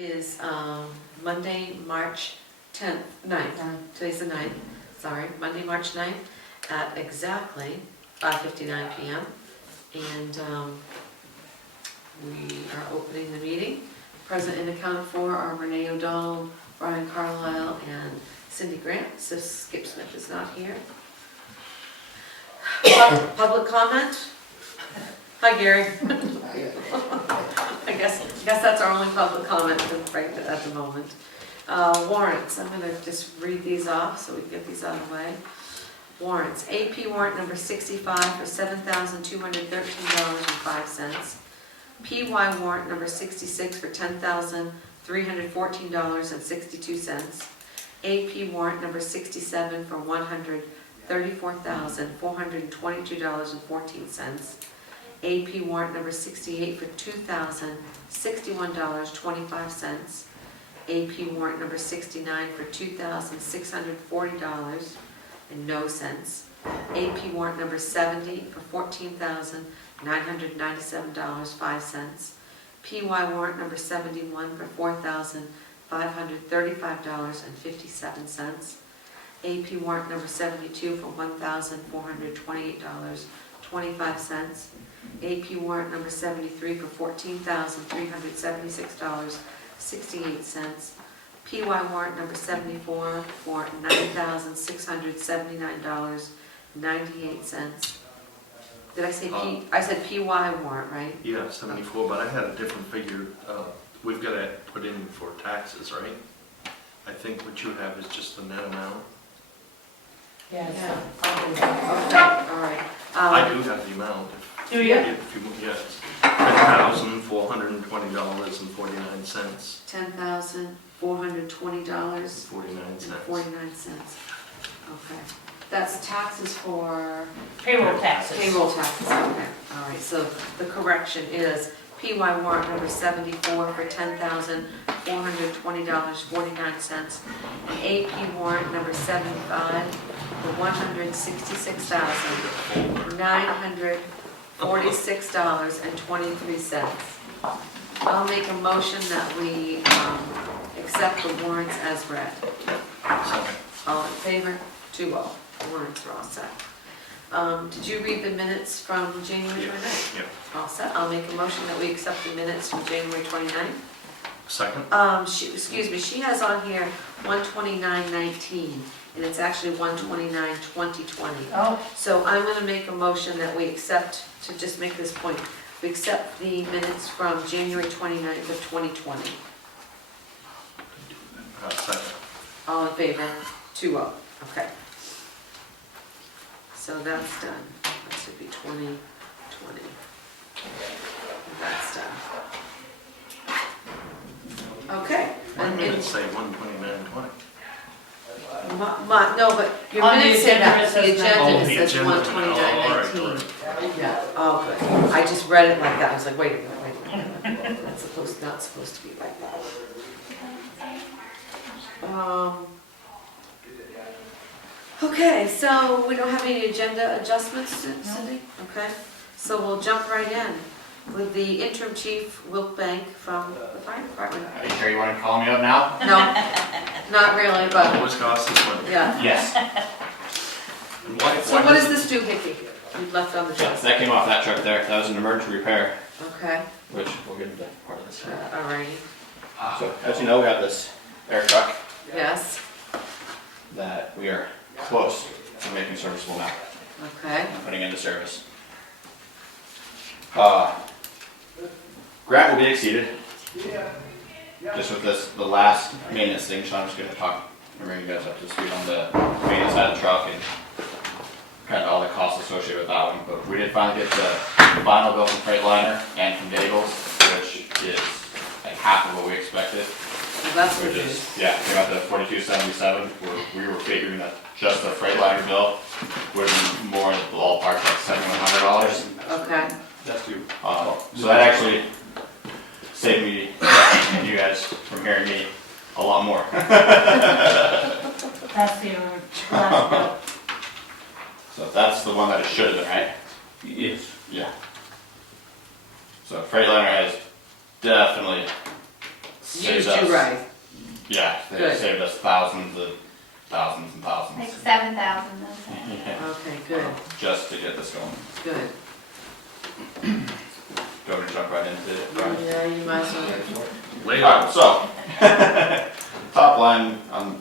is Monday, March 9th. Today's the 9th, sorry, Monday, March 9th at exactly 5:59 p.m. And we are opening the meeting. Present and accounted for are Renee O'Donnell, Brian Carlisle, and Cindy Grant. So Skip Smith is not here. Public comment? Hi, Gary. I guess that's our only public comment right at the moment. Warrants, I'm gonna just read these off so we can get these out of the way. Warrants, AP warrant number 65 for $7,213.05. PY warrant number 66 for $10,314.62. AP warrant number 67 for $134,422.14. AP warrant number 68 for $2,061.25. AP warrant number 69 for $2,640.00. AP warrant number 70 for $14,997.05. PY warrant number 71 for $4,535.57. AP warrant number 72 for $1,428.25. AP warrant number 73 for $14,376.68. PY warrant number 74 for $9,679.98. Did I say P? I said PY warrant, right? Yeah, 74, but I had a different figure. We've got to put in for taxes, right? I think what you have is just the net amount. Yeah. Okay, all right. I do have the amount. Do you? If you, yes. $10,420.49. $10,420.49. Okay. That's taxes for? Payroll taxes. Payroll taxes, okay. All right, so the correction is PY warrant number 74 for $10,420.49. And AP warrant number 75 for $166,946.23. I'll make a motion that we accept the warrants as read. All in favor? 2-0. The warrants are all set. Did you read the minutes from January 29th? Yeah. All set. I'll make a motion that we accept the minutes from January 29th. Second? She has on here 129:19, and it's actually 129:2020. Oh, So I'm going to make a motion that we accept, to just make this point, we accept the minutes from January 29th of 2020. Second. All in favor? 2-0. Okay. So that's done. That should be 2020. That's done. Okay. My minutes say 129.20. No, but your On the minutes say agenda, that, it the says agenda, Oh, it the says agenda. 129:19. Yeah, oh, good. I just read it like that. I was like, wait a minute. That's not supposed to be like that. Okay, so we don't have any agenda adjustments, Cindy? Okay, so we'll jump right in with the interim chief, Wilt Bank, from the fire department. Are you sure you want to call me up now? No, not really, but, What was cost this one? yeah. Yes. And why So what does is this doohickey you left on the Yeah, desk? that came off that truck there. That was an emergency repair, Okay, which we'll get into part of this. alrighty, So, as you know, we have this air truck yes, that we are close to making serviceable now okay, and putting into service. Grant will be exceeded. Just with this, the last maintenance thing, Sean's going to talk and bring you guys up to speed on the maintenance side of the truck and kind of all the costs associated with that one. But we did finally get the final bill from Freightliner and from Daigle's, which is like half of what we expected. so that's what Which it is, is. yeah, came out to $42.77. We were figuring that just the Freightliner bill would be more in the ballpark, like $7,100. Okay, That's you. So that actually saved me and you guys from hearing me a lot more. that's the last bill. So that's the one that it should have been, right? Yes. Yeah. So Freightliner has definitely Used you right. Yeah, they Good. saved us thousands and thousands. Like 7,000, that's it. Yeah, Okay, good, just to get this going. good. Do you want me to jump right into it, Brian? Yeah, you might as well. Lay it Alright, out. so, top line on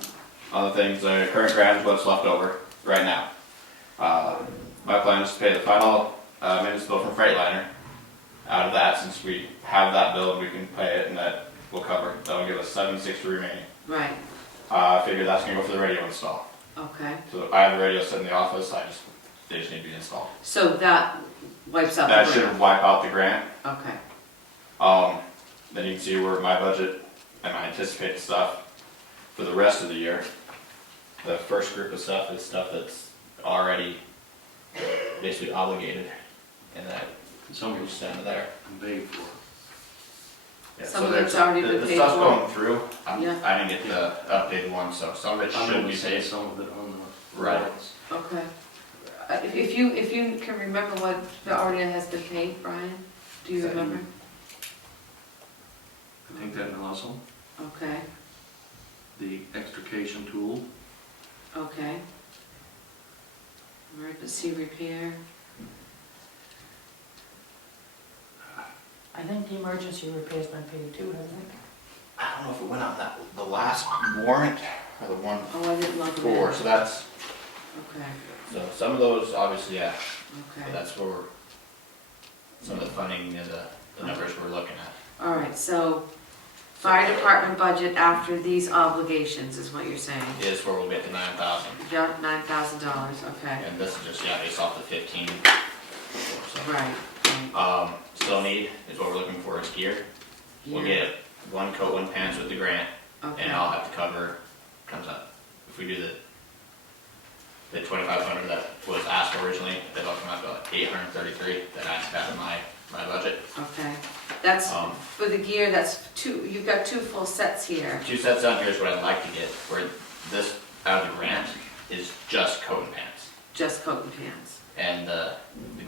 the things, the current grant is what's left over right now. My plan is to pay the final maintenance bill from Freightliner. Out of that, since we have that bill, we can pay it and that will cover, that'll give us $760 remaining. Right, I figure that's gonna go for the radio install. okay. So I have the radio sitting in the office, they just need to be installed. So that wipes out That the should grant. wipe out the grant. Okay, Then you can see where my budget and my anticipated stuff for the rest of the year. The first group of stuff is stuff that's already basically obligated, and that Some of moves down to there. paid for. Yeah, Some so of there's- it's already been the paid stuff's for. going through. Yeah. I didn't get the updated one, so some of it I'm should gonna be say paid. some of it on the. Right. warrants. okay. If you can remember what already has been paid, Brian, do you remember? I think that nozzle, Okay, the extrication tool, okay. Emergency repair, I think the emergency repair's been paid too, hasn't it? I don't know if it went on the last warrant or the one oh, I didn't look at before, it. so that's, Okay, so some of those, obviously, yeah, but okay. that's where some of the funding and the numbers we're looking at. All right, so fire department budget after these obligations is what you're saying? Is where we'll get to 9,000. Yeah, $9,000, okay. And this is just, yeah, based off the 15. So, Right, right. still need, is what we're looking for is gear. We'll Yeah. get one coat, one pants with the grant, Okay, and I'll have to cover, comes up, if we do the 2,500 that was asked for originally, that'll come out to about 833, that I have in my budget. okay. That's, Um, for the gear, that's two, you've got two full sets here. 2 sets down here is what I'd like to get, where this, out of the grant, is just coat and pants. Just coat and pants. And the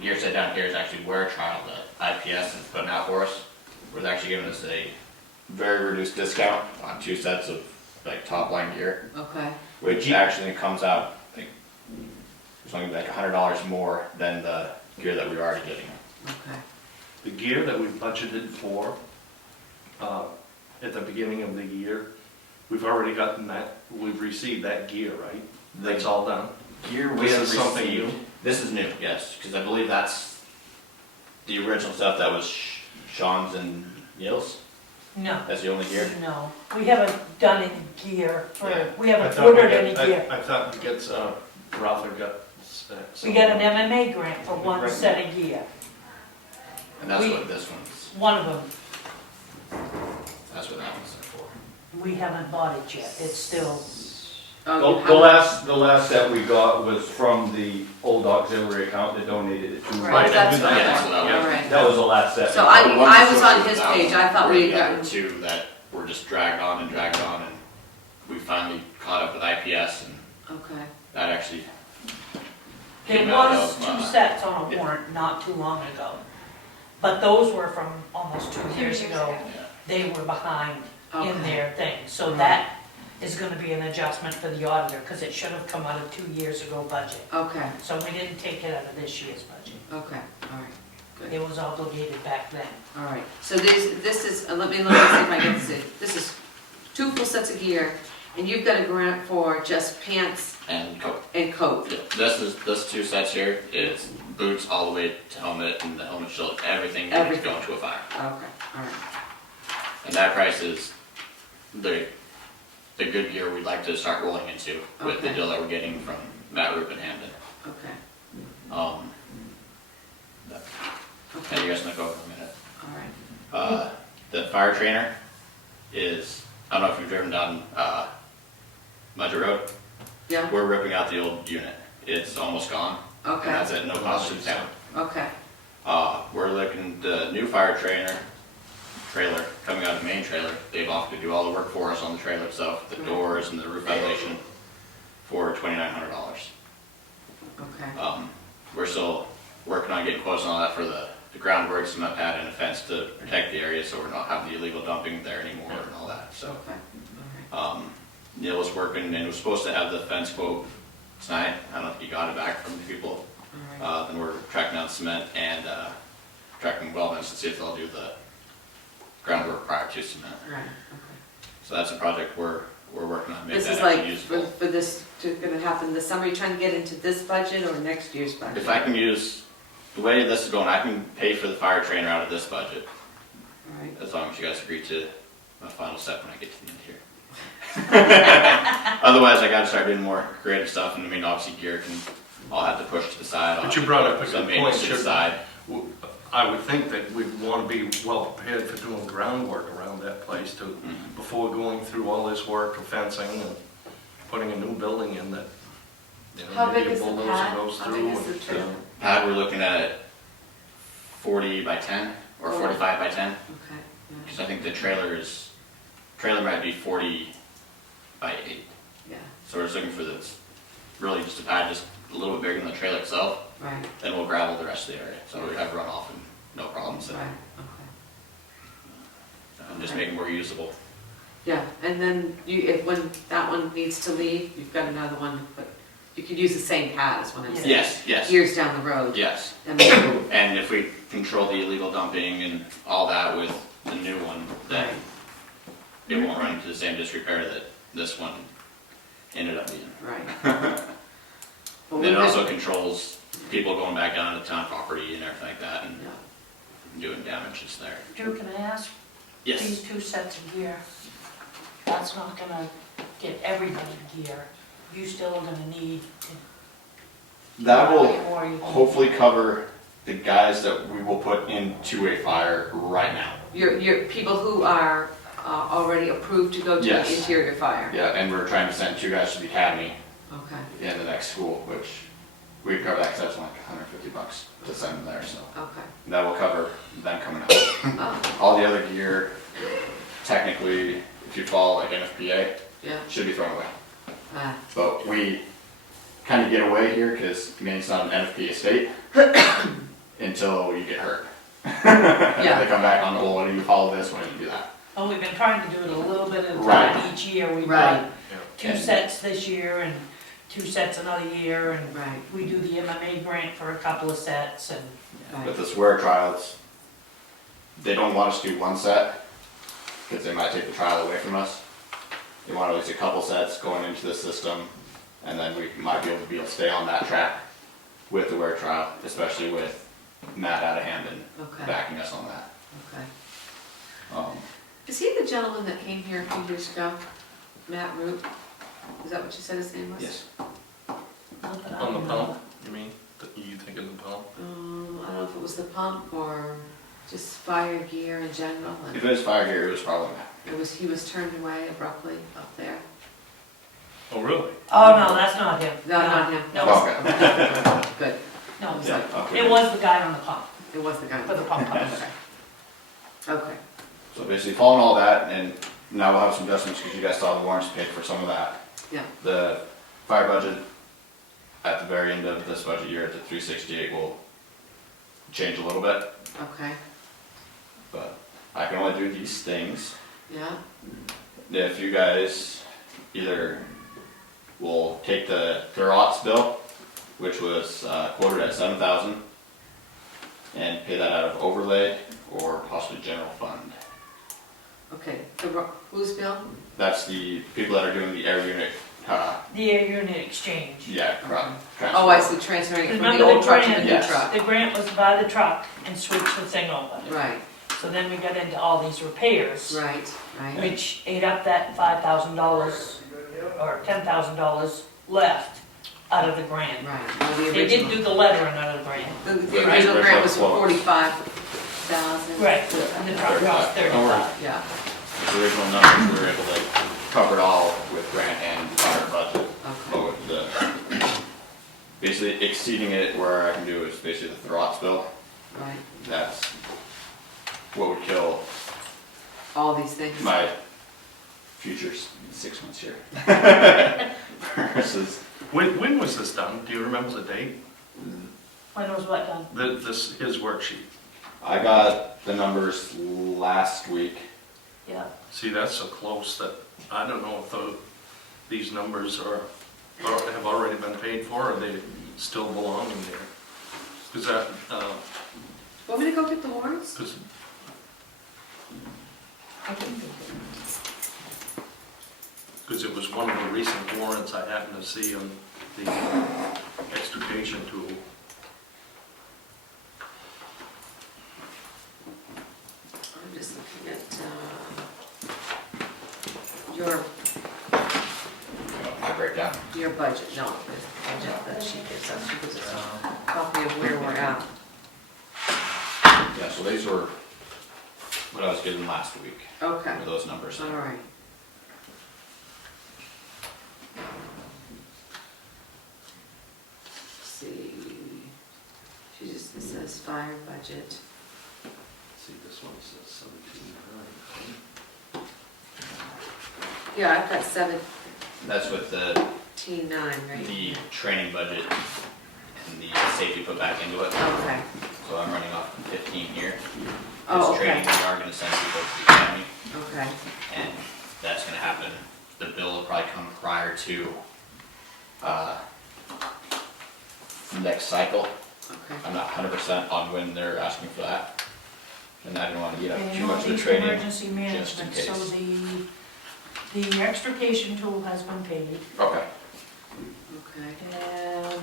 gear set down here is actually wear trial that IPS is putting out for us. Where they're actually giving us a very reduced discount on 2 sets of like top line gear, Okay, which actually comes out like it's only like $100 more than the gear that we were already getting. okay. the gear that we budgeted for, at the beginning of the year, we've already gotten that, we've received that gear, right? That's all done. Gear This is something new? This is new, yes, because I believe that's the original stuff that was Sean's and Yale's. No, That's the only gear. no. We haven't done any gear for, Yeah. we haven't ordered any gear. I thought it gets, Rother got. We got an MMA grant for one set of gear. And that's We- what this one's. One of them, That's what that one's for. we haven't bought it yet. It's still, Oh, you The last set we got was from the old auxiliary account that donated it to. Right, that's Yeah, right, that's what that was. all right. That was the last set. So The ones I was on associated his with that page, one I thought were we the had other gotten, two that were just dragged on, and we finally caught up with IPS, and okay, that actually there came out was of, 2 sets on a yeah. warrant not too long ago. But those were from almost 2 years ago. yeah. They were behind in okay, their thing. So Right. that is gonna be an adjustment for the auditor, because it should have come out of 2 years ago budget. okay, So we didn't take it out of this year's budget. okay, all right, good. It was obligated back then. All right, so this is, let me see if I get this in. This is 2 full sets of gear, and you've got a grant for just pants And coat. and coat. Yeah, this 2 sets here is boots all the way to helmet, and the helmet shield, everything that is Everything. going to a fire. Okay, all right, And that price is the good gear we'd like to start rolling into with the Okay. deal that we're getting from Matt Roop and Hamden. okay, Yeah, okay, you guys can look over in a minute. all right. The fire trainer is, I don't know if you've driven down Mudger Road. Yeah, We're ripping out the old unit. It's almost gone. And okay, that's at no cost to the town. okay, We're looking, the new fire trailer coming out of the main trailer, they've offered to do all the work for us on the trailer itself, the doors and the roof ventilation, for $2,900. okay, We're still working on getting quotes on all that for the the groundwork, cement pad, and a fence to protect the area, so we're not having the illegal dumping there anymore and all that, so. Okay, all right. Neil was working and was supposed to have the fence quote tonight. I don't think he got it back from the people. All right. Then we're tracking down cement and tracking weldments to see if they'll do the groundwork prior to cement. Right, okay. So that's a project we're working on. Make This that is actually like, usable. for this, gonna happen this summer, you trying to get into this budget or next year's budget? If I can use, the way this is going, I can pay for the fire trainer out of this budget, All right, as long as you guys agree to my final step when I get to the end here. Otherwise, I gotta start doing more creative stuff, and I mean, obviously gear can, I'll have to push to the side. But you brought up a some good maintenance point, to the should- side. I would think that we'd want to be well prepared for doing groundwork around that place too, before going through all this work of fencing and putting a new building in that, you know, how big maybe a is the bulldozer pad? goes How through. big is the and, trailer? Pad, we're looking at 40 by 10 or 45 by 10, Okay, because I think the trailer might be 40 by 8. yeah, So we're just looking for this, really just a pad just a little bit bigger than the trailer itself, yeah, right, then we'll gravel the rest of the area. So we have runoff and no problems there. right, okay. And just make it more usable. Yeah, and then when that one needs to leave, you've got another one, but you could use the same pad is what I'm saying. Yes. Years down the road. Yes. And then, And if we control the illegal dumping and all that with the new one, then it won't run into the same disrepair that this one ended up being. right. Well, Then it we've also been- controls people going back down to town property and everything like that and Yeah. doing damages there. Drew, can I ask? Yes. These 2 sets of gear, that's not gonna get everybody gear. You still are gonna need. That will more you- hopefully cover the guys that we will put into a fire right now. Your people who are already approved to go to Yes. the interior fire? Yeah, and we're trying to send 2 guys to the academy Okay, in the next school, which we cover that because that's like $150 to send them there, so. okay. That will cover them coming out. Oh, All the other gear, technically, if you follow like NFPA, yeah, should be thrown away. ah, But we kind of get away here because Maine's not an NFPA state until you get hurt. Yeah. They come back on, well, why do you follow this, why do you do that? Oh, we've been trying to do it a little bit at a Right. time each year. We've Right. got 2 And- sets this year and 2 sets another year, and right, we do the MMA grant for a couple of sets, and right. With the swear trials, they don't want us to do 1 set because they might take the trial away from us. They want at least a couple sets going into the system, and then we might be able to stay on that track with the wear trial, especially with Matt out of Hamden Okay, backing us on that. okay. Um, Is he the gentleman that came here a few years ago? Matt Root? Is that what you said his name was? yes, not that I On the know. pump, you mean? You think of the pump? I don't know if it was the pump or just fire gear in general. and if it was fire gear, it was probably Matt. he was turned away abruptly up there. Oh, really? Oh, no, that's not him. No, not him. No, Okay. Good. no, was Yeah, like- okay. it was the guy on the pump, It was the guy. for the pump house. Okay, So basically following all that, and now we'll have some adjustments because you guys saw the warrants paid for some of that. yeah, The fire budget at the very end of this budget year at the 368 will change a little bit, okay, but I can only do these things. yeah, If you guys either will take the Thurlots bill, which was quoted at 7,000, and pay that out of overlay or possibly general fund. okay. Whose bill? That's the people that are doing the air unit, The air unit exchange. transfer. Oh, I see, transferring it from the Remember old the truck to the grant? new Yes. truck. The grant was to buy the truck and switch the thing over. Right, So then we got into all these repairs, right, right, which ate up that $5,000 or $10,000 left out of the grant. right. Well, the They didn't original, do the lettering out of the grant. the Right, original grant was for quote. 45,000. Right, and the truck cost 35. Yeah, The original numbers, we were able to cover it all with grant and fire budget. But okay, with the, basically exceeding it where I can do is basically the Thurlots bill. right. That's what would kill All these things. my future 6 months here. Versus, When was this done? Do you remember the date? When was what done? His worksheet? I got the numbers last week. Yeah. See, that's so close that I don't know if these numbers have already been paid for, or they still belong in there. Because that, Want me to go get the warrants? 'cause I think because it was one of the recent warrants I happened to see on the extrication tool. I'm just looking at your My breakdown. budget, no, the budget that she gives us, she gives us a copy of where we're at. Yeah, so these were what I was given last week, Okay, were those numbers. all right. Let's see, she just, it says fire budget. See, this one says 17.9. Yeah, I've got That's with the 17.9 right the here. training budget and the safety put back into it. Okay, So I'm running off 15 here. oh, This training okay, we are gonna send people to the academy, okay, and that's gonna happen. The bill will probably come prior to, next cycle. okay. I'm not 100% on when they're asking for that. And I don't wanna get up And too much of the Northeast training. Emergency Management, just in so case. the extrication tool has been paid, Okay. Okay, and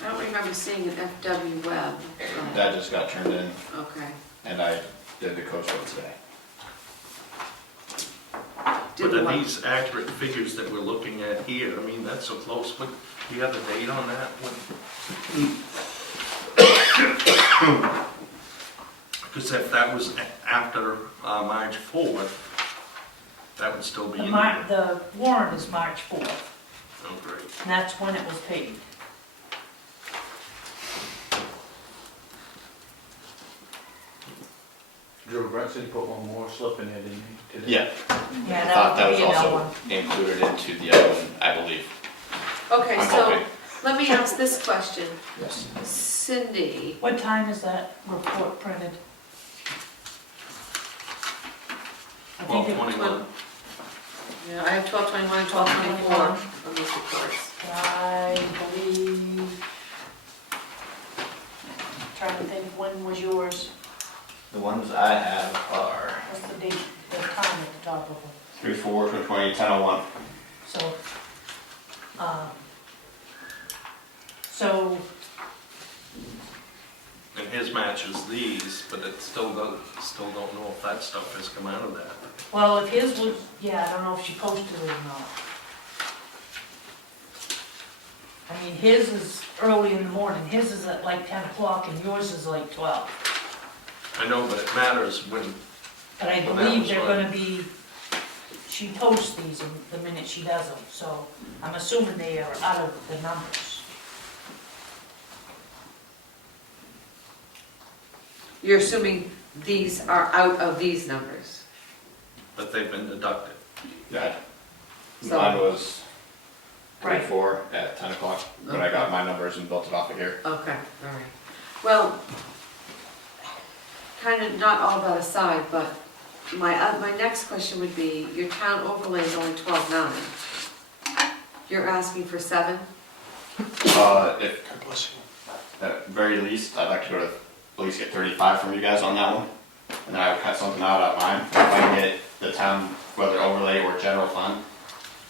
I don't remember seeing an FW web. That just got turned in, Okay. and I did the coach vote today. Did But the are one- these accurate figures that we're looking at here? I mean, that's so close, but do you have the date on that? Because if that was after March 4th, that would still be in there. the warrant is March 4th, Oh, great. and that's when it was paid. Joe Brent said he put one more slip in there, didn't he, today? Yeah, Yeah, I thought that was would be another also one. included into the other one, I believe. Okay, I'm so hoping. let me ask this question. Yes. Cindy, What time is that report printed? I think it- 12/21. yeah, I have 12/21 and 12/24 on these reports. I believe, trying to think, when was yours? The ones I have are What's the date, the time at the top of them? 3/4, 2020, 10/01. So, so, And his matches these, but it still don't know if that stuff has come out of that. well, if his was, yeah, I don't know if she posted it or not. I mean, his is early in the morning, his is at like 10 o'clock and yours is like 12. I know, but it matters when, But I Well, that believe was they're what- gonna be, she posts these the minute she does them, so I'm assuming they are out of the numbers. You're assuming these are out of these numbers? but they've been deducted. Yeah. So- Mine was Right. 3/4 at 10 o'clock, when I got my numbers and built it off of here. Okay, all right. Well, kind of not all that aside, but my next question would be, your town overlay is only 12.9. You're asking for 7? If, at very least, I'd like to go to, at least get 35 from you guys on that one. And then I would cut something out of mine, if I can get the town, whether overlay or general fund.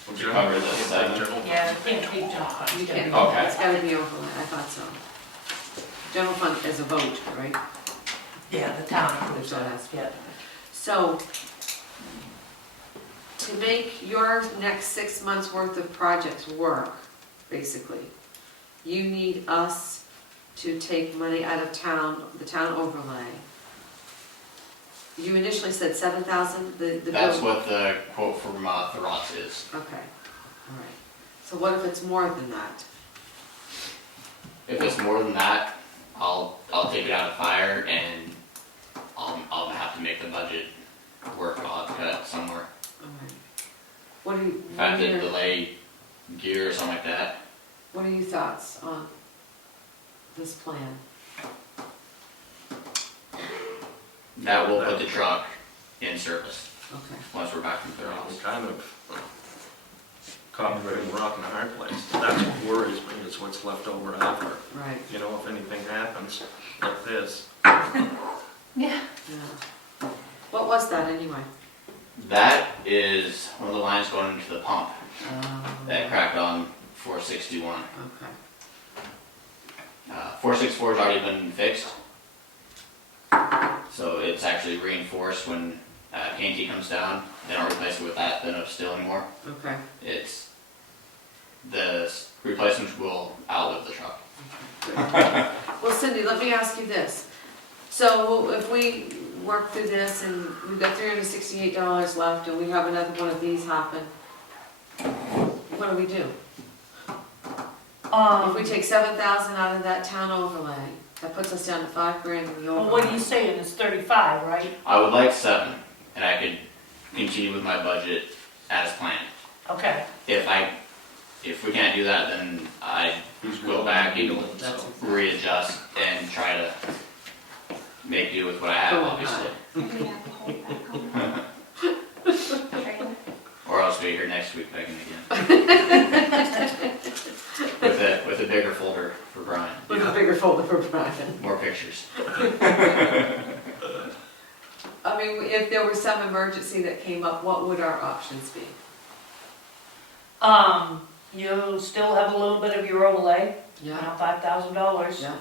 Would you cover the 7? Yeah, you can't take junk funds. You can't, Okay. it's gotta be overlay, I thought so. General fund is a vote, right? Yeah, the town approves That's what I that, asked. yeah. So, to make your next 6 months' worth of projects work, basically, you need us to take money out of town, the town overlay. You initially said 7,000, the bill? That's what the quote from Thoros is. Okay, all right. So what if it's more than that? If it's more than that, I'll take it out of fire and I'll have to make the budget work. I'll have to cut somewhere. All right. What do you? If I have to delay gear or something like that, What are your thoughts on this plan? That will put the truck in service Okay. once we're back from We Thurles. kind of caught between a rock and a hard place. That's what worries me, is what's left over after. Right, You know, if anything happens like this. Yeah. yeah. What was that anyway? That is one of the lines going into the pump that Okay. cracked on 461. 464 has already been fixed. So it's actually reinforced when K&T comes down. They don't replace it with that thin of steel anymore. Okay. It's the replacements will outlive the truck. Well, Cindy, let me ask you this. So if we work through this and we've got $368 left and we have another one of these happen, what do we do? If we take 7,000 out of that town overlay, that puts us down to $5,000 in the Well, overlay. what are you saying, it's 35, right? I would like 7, and I could continue with my budget as planned. Okay, If we can't do that, then I He's go back and willing to do it, so. readjust and try to make do with what I have, obviously. We have to hold back on the trailer. Or else be here next week begging again. with a bigger folder for Brian. With a bigger folder for Brian. More pictures. I mean, if there was some emergency that came up, what would our options be? you'll still have a little bit of your overlay, Yeah, around $5,000, yeah.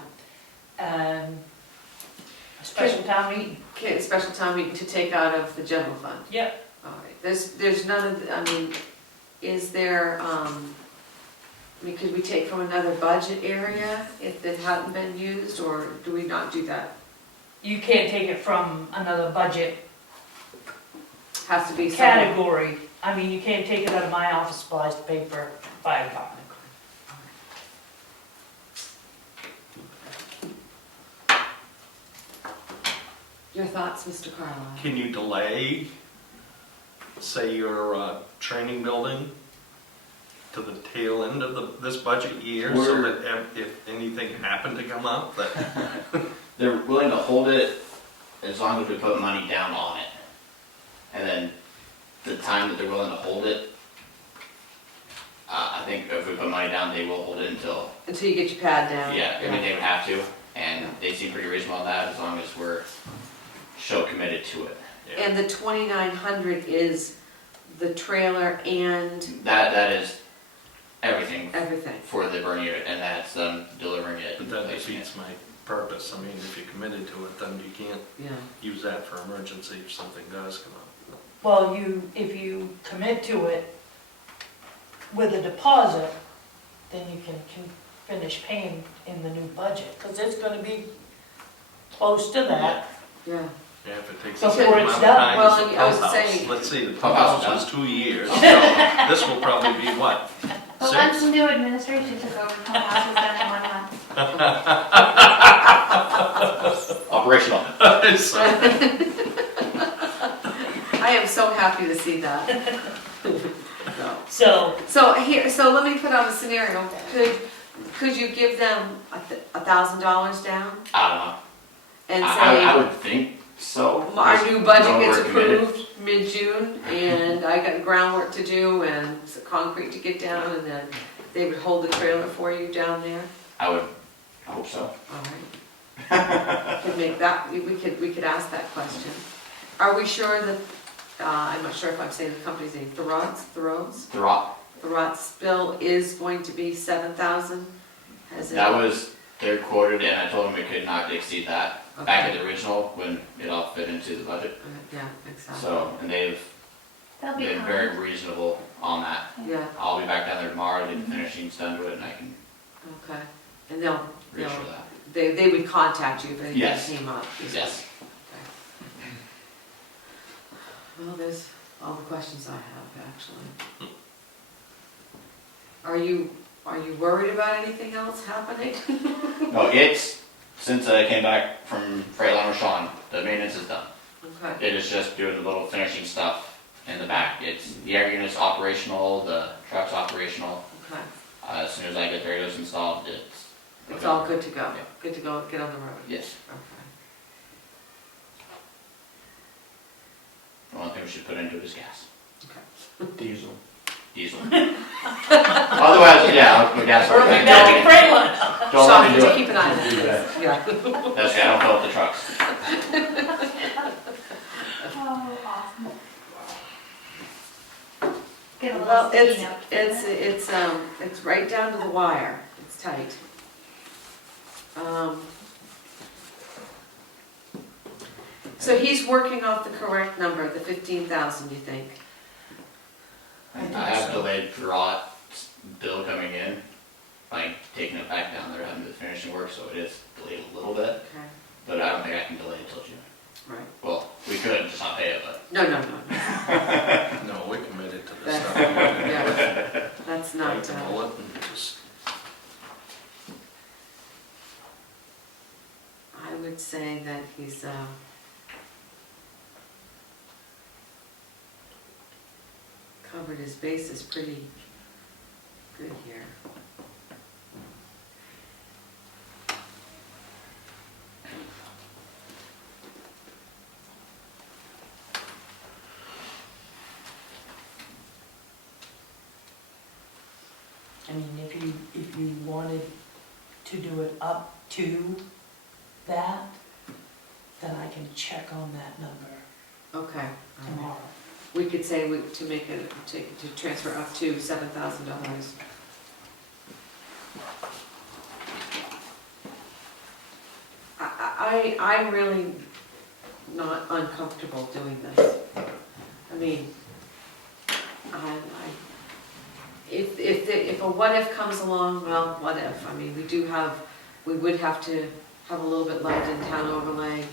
and a special town meeting. Okay, a special town meeting to take out of the general fund. Yep. All right, there's none of, I mean, is there, I mean, could we take from another budget area if it hadn't been used, or do we not do that? You can't take it from another budget Has to be somewhere. category. I mean, you can't take it out of my office supplies to pay for fire department. Your thoughts, Mr. Carlisle? Can you delay, say, your training building to the tail end of this budget year, so that if anything happened to come up, that, They're willing to hold it as long as we put money down on it. And then the time that they're willing to hold it, I think if we put money down, they will hold it until, Until you get your pad down? yeah, I mean, they would have to. And they seem pretty reasonable on that as long as we're so committed to it. yeah. And the 2,900 is the trailer and That is everything everything? for the burn unit, and that's them delivering it But and that replacing it. defeats my purpose. I mean, if you're committed to it, then you can't Yeah. use that for emergency if something does come up. Well, if you commit to it with a deposit, then you can finish paying in the new budget, because it's gonna be close to that. Yeah. Yeah, if it takes Before the same it's amount of done. time Well, as the I was pump house. saying- Let's see, the Pump pump house house is was 2 years, so this will probably be what? But 6? once the new administration took over, the house was done in 1 month. Operational. So, I am so happy to see that. So, So here, so let me put out a scenario. Could you give them $1,000 down I don't know. and I say, would think so. our new budget No, gets we're committed. approved mid-June, and I got groundwork to do and some concrete to get down, and then they would hold the trailer for you down there? I would hope so. All right. Could make that, we could ask that question. Are we sure that, I'm not sure if I'm saying the company's name, Thorod's bill is going to be 7,000? Has it? That was, they're quoted, and I told them we could not exceed that back Okay. at the original when it all fit into the budget. Yeah, exactly. So, and they've They'll be been fine. very reasonable on that. Yeah, I'll be back down there tomorrow to get the finishings done to it, and I can okay. And they'll, reassure that. they would contact you if anything Yes. came up? Yes. Well, there's all the questions I have, actually. Are you worried about anything else happening? No, it's, since I came back from Freightliner Sean, the maintenance is done. Okay, It is just doing the little finishing stuff in the back. It's, the air unit's operational, the truck's operational. okay. As soon as I get the radios installed, It's all good to go, Yeah. good to go, get on the road. Yes. Okay. The only thing we should put into it is gas. Diesel. Diesel. Otherwise, yeah, I'll put gas Or on if you back. got to bring one. Don't let me do Sean, it. keep an eye on Do that. that. Yeah. That's okay, I don't fill up the trucks. Oh, awesome. Get a little Well, sticky note. it's right down to the wire, it's tight. So he's working off the correct number, the 15,000, you think? I think I have so. delayed draw bill coming in, like taking it back down there, having to finishing work, so it is delayed a little bit, Okay, but I don't think I can delay it till June. right. Well, we could, just not pay it, but. No. No, we're committed to this That's- stuff. yeah. That's Bite not, the bullet and just, I would say that he's, covered his bases pretty good here. I mean, if you wanted to do it up to that, then I can check on that number Okay. tomorrow. We could say to make it, to transfer up to $7,000. I'm really not uncomfortable doing this. I mean, if a what if comes along, well, what if? I mean, we would have to have a little bit left in town overlay.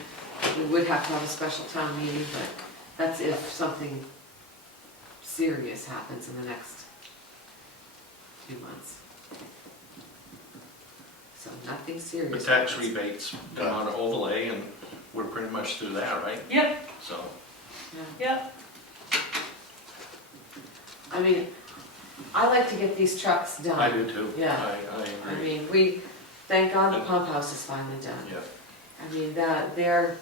We would have to have a special town meeting, but that's if something serious happens in the next few months. So nothing the serious. tax happens. rebates come out of overlay and we're pretty much through that, right? Yep, So, Yeah. yep. I mean, I like to get these trucks done. I do too. Yeah. I I agree. mean, thank God the pump house is finally done. Yeah. I mean, their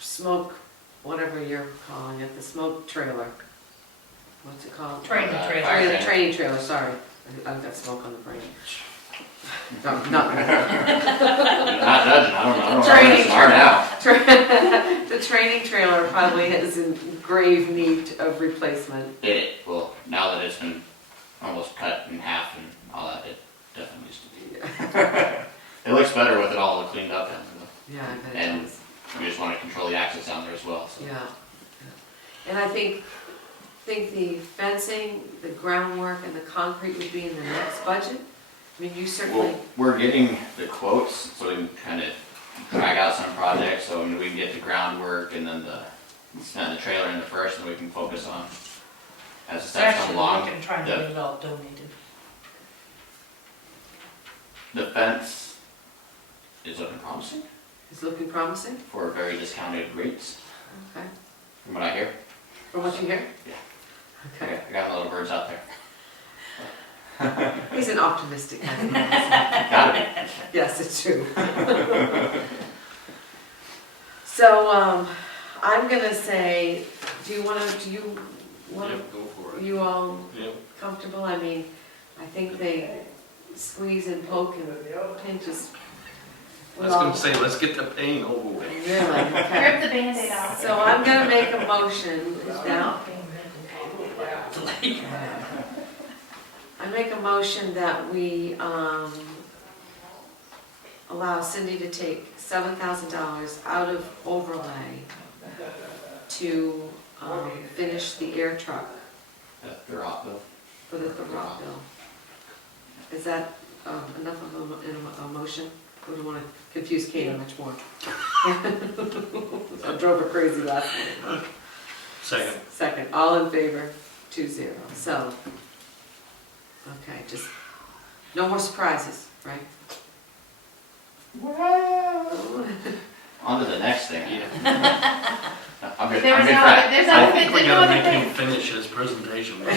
smoke, whatever you're calling it, the smoke trailer. What's it called? Training trailer. Training, training trailer, sorry. I've got smoke on the brain. No, not. Not judging, I don't know. Training Smart now. The training trailer probably is in grave need of replacement. Well, now that it's been almost cut in half and all that, it definitely needs to be. It looks better with it all cleaned up down there Yeah, I bet it And- does. though. We just want to control the access down there as well, so. Yeah. And I think the fencing, the groundwork, and the concrete would be in the next budget. I mean, you certainly, Well, we're getting the quotes, so we can kind of drag out some projects, so we can get the groundwork and then spend the trailer in the first, and we can focus on, as the steps come Actually, along. we can try to the- get it all donated. The fence is looking promising it's looking promising. for very discounted rates, Okay. from what I hear. From what you hear? Yeah. Okay. I got my little birds out there. He's an optimistic kind of person. Gotta be. Yes, it's true. So, I'm gonna say, do you Yeah, want, go for it. you all Yeah. comfortable? I mean, I think they squeeze and poke and pinch us. I was gonna say, let's get the pain over with. Really, okay. Rip the Band-Aid off. So I'm gonna make a motion now. I make a motion that we, allow Cindy to take $7,000 out of overlay to, finish the air truck The rock though. for the rock bill. Is that, enough of a motion? We don't wanna confuse Katie much more. I drove her crazy last night. Second. Second, all in favor, 2-0, so. Okay, just, no more surprises, right? On to the next thing. Yeah. I'm good, There I'm was good no, for that. there's I no, think we there's no gotta other make him thing. finish his presentation. I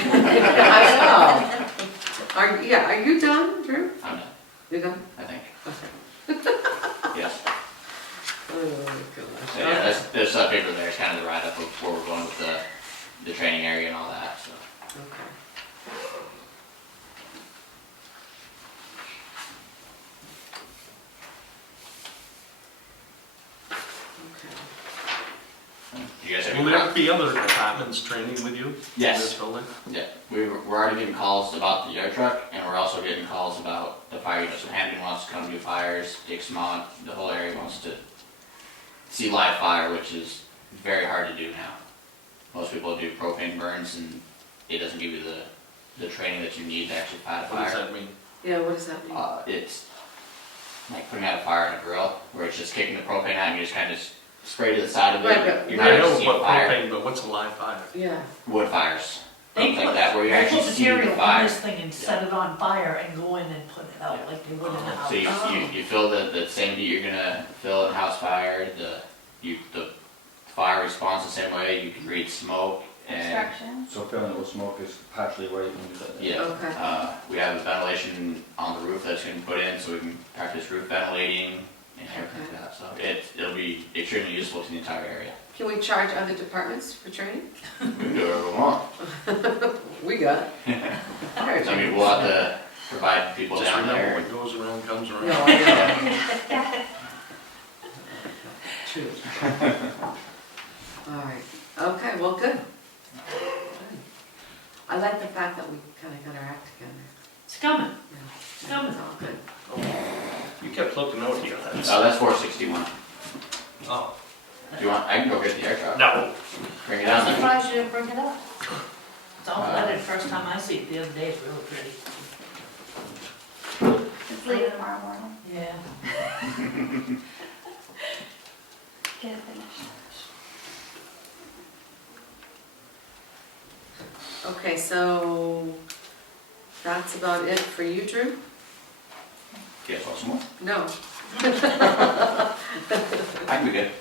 know. Are you done, Drew? I'm done, You done? I think, Okay. yes. Oh, gosh. So yeah, there's that paper there, it's kind of the write-up of where we're going with the training area and all that, so. Okay. Do you guys have Will any there be other departments training with you? In Yes. this building? Yeah, we're already getting calls about the yard truck, and we're also getting calls about the fire unit. So Hampton wants to come do fires, Dixmont, the whole area wants to see live fire, which is very hard to do now. Most people do propane burns, and it doesn't give you the training that you need to actually fight a What does fire. that mean? Yeah, what does that mean? It's like putting out a fire in a grill, where it's just kicking the propane out, and you just kind of spray to the side of it. Right, but You're I not know actually seeing what fire. propane, but what's a live fire? Yeah. Wood fires, They things like that, where you're they actually put seeing the material fire. on this thing and set it on fire and go in and put it out like they would in a house. So you, Oh. you fill the same heat you're gonna fill in house fire, the fire responds the same way, you can read smoke, and, Extraction. So filling it with smoke is partially right when you said that. yeah. Okay. We have a ventilation on the roof that's gonna be put in, so we can practice roof ventilating and everything like that, so it'll be extremely useful to the entire area. Can we charge other departments for training? We can do whatever we want, We got. I mean, we'll have to provide people Just down remember, there. what goes around comes around. No, I know. True. All right, okay, well, good. I like the fact that we kind of got our act together. It's coming. Yeah, Coming. it's all good. You kept looking out here. That's 461. Oh, Do you want, I can go get the air truck. no. Bring it down I'm there. surprised you didn't bring it up. It's all flooded first time I see it the other day, it's really pretty. It's leaving tomorrow morning. Yeah. Get it finished. Okay, so that's about it for you, Drew? You guys want some more? No. I can be good.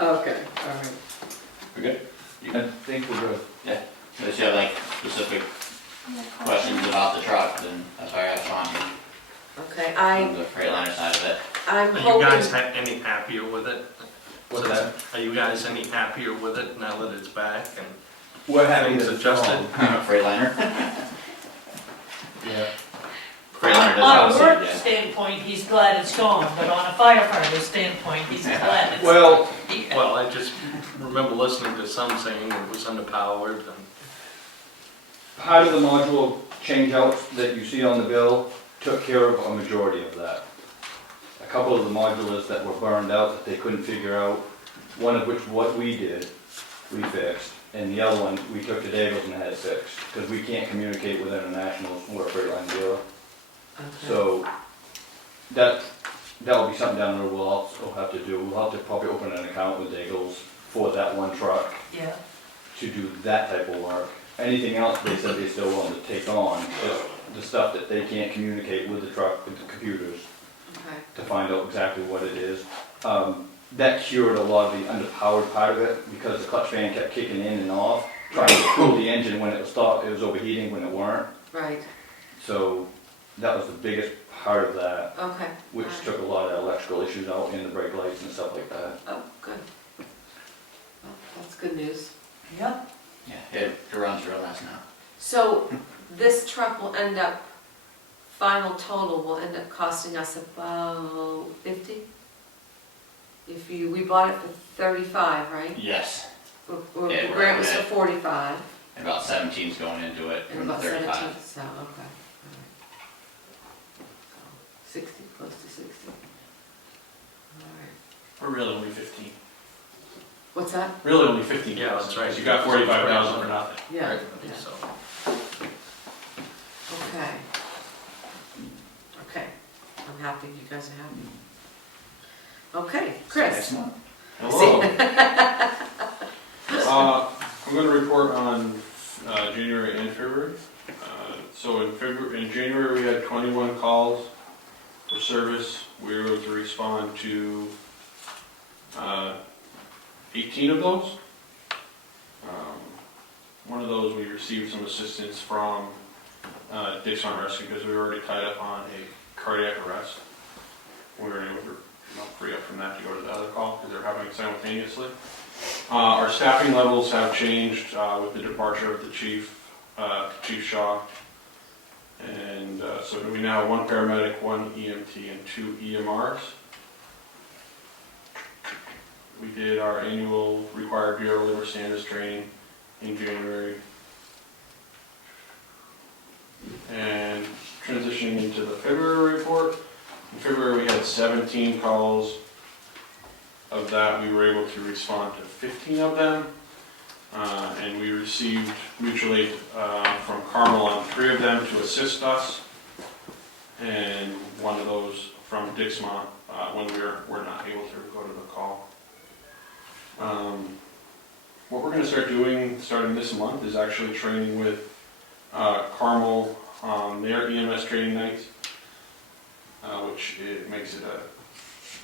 Okay, all right. We're good? I think we're good. Unless you have like specific questions about the truck, then that's why I have Sean here. Okay, On the Freightliner side of it. I'm Are you guys hoping, any happier with it? What's that? Are you guys any happier with it now that it's back and We're happy things that it's adjusted? Freightliner. Yeah. Freightliner does On a obviously, work yeah. standpoint, he's glad it's gone, but on a firefighter standpoint, he's glad it's. Well, Yeah. Well, I just remember listening to some saying it was underpowered and part of the module changeouts that you see on the bill took care of a majority of that. A couple of the modulars that were burned out that they couldn't figure out, one of which what we did, we fixed, and the other one, we took to Davis and had it fixed, because we can't communicate with internationals, we're a Freightliner dealer. okay, So, that will be something down the road we'll also have to do. We'll have to probably open an account with Daigle's for that one truck Yeah, to do that type of work. Anything else, they said they still want to take on, just the stuff that they can't communicate with the truck, with the computers, okay, to find out exactly what it is. That cured a lot of the underpowered part of it, because the clutch fan kept kicking in and off, trying to cool the engine when it was stopped, it was overheating when it weren't. right, So, that was the biggest part of that, okay. which all right. took a lot of electrical issues out in the brake lights and stuff like that. Oh, good. Well, that's good news. yeah. Yeah, it runs real nice now. So this truck will end up, final total will end up costing us about 50? If we bought it for 35, right? Yes, Or Yeah, the grant was for right. 45, and about 17's going into it and from the about 17, 35. so, okay. All right. So 60, close to 60. All right. Or really only 15. What's that? Really only 15. Yeah, that's right. Because you got 45,000 for nothing. Yeah, Right, yeah. so. Okay. Okay, I'm happy, you guys are happy. Okay, Chris. Next month. Hello. I'm going to report on January and February. So in January we had 21 calls for service. We were able to respond to 18 of those. One of those we received some assistance from Dixon Rescue because we were already tied up on a cardiac arrest. We were able to free up from that to go to the other call because they were happening simultaneously. Our staffing levels have changed with the departure of the Chief Shaw. And so we now have 1 paramedic, 1 EMT, and 2 EMRs. We did our annual required Bureau Labor Standards training in January. And transitioning into the February report, in February we had 17 calls. Of that, we were able to respond to 15 of them. And we received mutual aid from Carmel on 3 of them to assist us. And 1 of those from Dixmont when we were not able to go to the call. What we're going to start doing starting this month is actually training with Carmel on their EMS training nights, which it makes it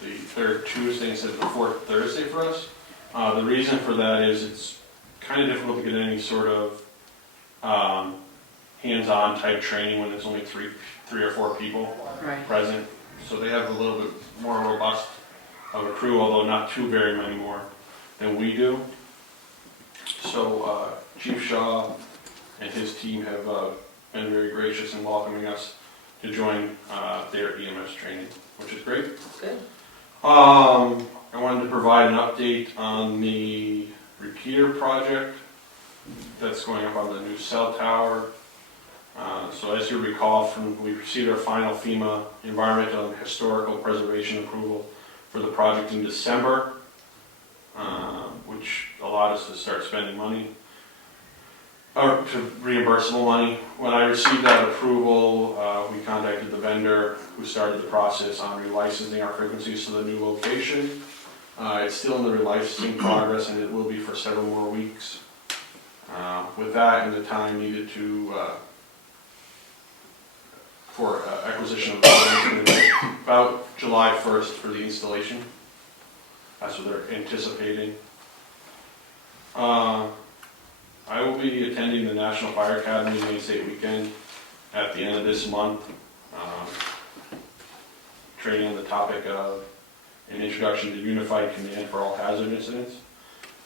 the 3rd Tuesday instead of the 4th Thursday for us. The reason for that is it's kind of difficult to get any sort of hands-on type training when there's only three or 4 people present. So they have a little bit more robust of a crew, although not too very many more than we do. So Chief Shaw and his team have been very gracious in welcoming us to join their EMS training, which is great. Good. I wanted to provide an update on the repeater project that's going up on the new cell tower. So as you recall, we received our final FEMA environmental and historical preservation approval for the project in December, which allowed us to start spending money, or to reimbursable money. When I received that approval, we contacted the vendor who started the process on relicensing our frequencies to the new location. It's still in the relicensing progress, and it will be for several more weeks. With that and the time needed for acquisition of the about July 1st for the installation. That's what they're anticipating. I will be attending the National Fire Academy Main State Weekend at the end of this month, training on the topic of an introduction to unified command for all hazard incidents.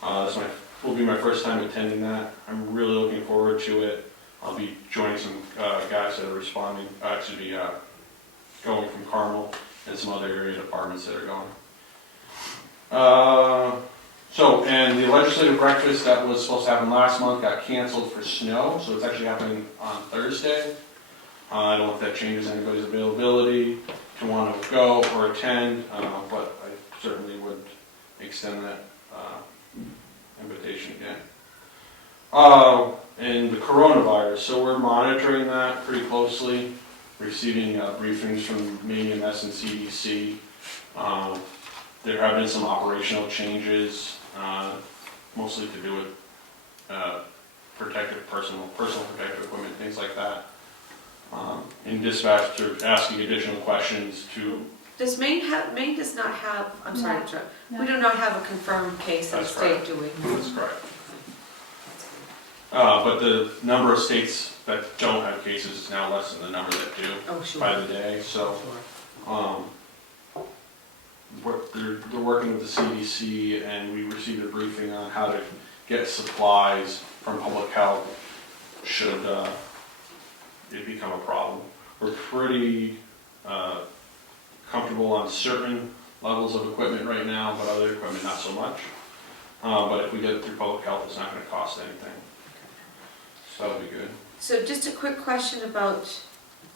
This will be my first time attending that. I'm really looking forward to it. I'll be joining some guys that are going from Carmel and some other area departments that are going. And the legislative breakfast that was supposed to happen last month got canceled for snow, so it's actually happening on Thursday. I don't know if that changes anybody's availability to want to go or attend, but I certainly would extend that invitation again. And the coronavirus, so we're monitoring that pretty closely, receiving briefings from Maine EMS and CDC. There have been some operational changes, mostly to do with personal protective equipment, things like that. In dispatch, they're asking additional questions to. Does Maine does not have, I'm sorry to interrupt, we do not have a confirmed case in the That's state, correct. do we? That's correct. But the number of states that don't have cases is now less than the number that do Oh, sure. by the day. So they're working with the CDC, and we received a briefing on how to get supplies from public health should it become a problem. We're pretty comfortable on certain levels of equipment right now, but other equipment not so much. But if we get it through public health, it's not going to cost anything. So that'll be good. So just a quick question about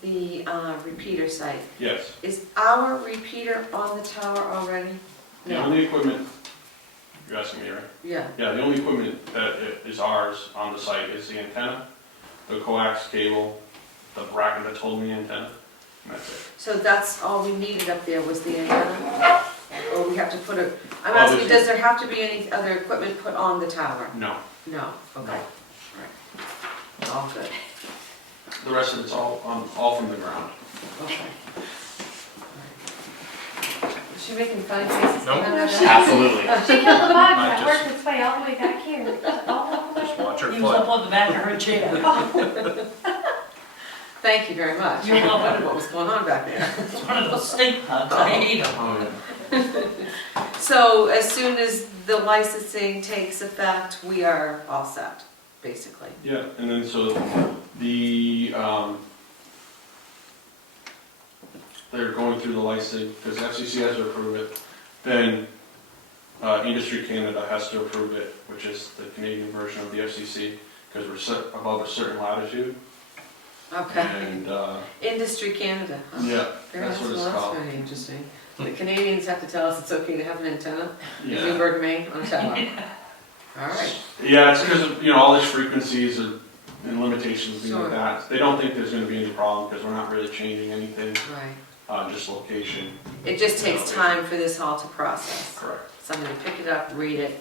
the repeater site. Yes. Is our repeater on the tower already? The only equipment, you're asking me, right? Yeah. Yeah, the only equipment that is ours on the site is the antenna, the coax cable, the bracket that's holding the antenna, and that's it. So that's all we needed up there was the antenna? Or we have to put I'm asking, does there have to be any other equipment put on the tower? No. No, okay. No. Right. All good. The rest of it's all from the ground. Okay. Is she making funny faces? No. behind her? Absolutely. She killed the bug I that just- worked its way all the way back here. Oh, Just watch her He was up foot. on the back of her chair. Thank you very much. You're welcome. I wondered what was going on back there. It's one of those stink bugs, I hate them. Oh, yeah. So as soon as the licensing takes effect, we are all set, basically. Yeah, and then so the, they're going through the licensing, because FCC has to approve it, then Industry Canada has to approve it, which is the Canadian version of the FCC, because we're set above a certain latitude. Okay. And, Industry Canada. Huh? yeah, Very that's what nice. it's Well, called. that's very interesting. The Canadians have to tell us it's okay to have an antenna in Yeah. Newburgh, Maine, on a tower. All right. Yeah, it's because of, all these frequencies and limitations, things Sure. like that. They don't think there's gonna be any problem, because we're not really changing anything, Right. just location. It just takes time for this all to process. Correct. Somebody to pick it up, read it,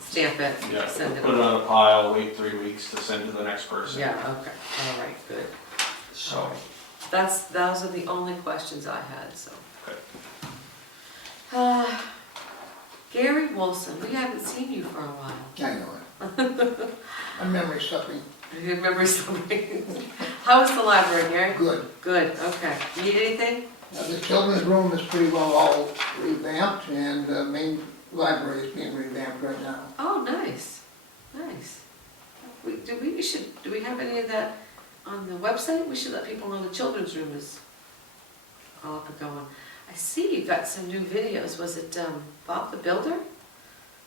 stamp it, Yeah, send it put it on. on a pile, wait 3 weeks to send to the next person. Yeah, okay, all right, good. So, Those are the only questions I had, so. Okay. Gary Wilson, we haven't seen you for a while. I know it. My memory's suffering. You remember something? How is the library, Gary? Good. Good, okay. Need anything? The children's room is pretty well all revamped, and the main library is being revamped right now. Oh, nice, nice. Do we have any of that on the website? We should let people know the children's room is all up and going. I see you've got some new videos. Was it Bob the Builder?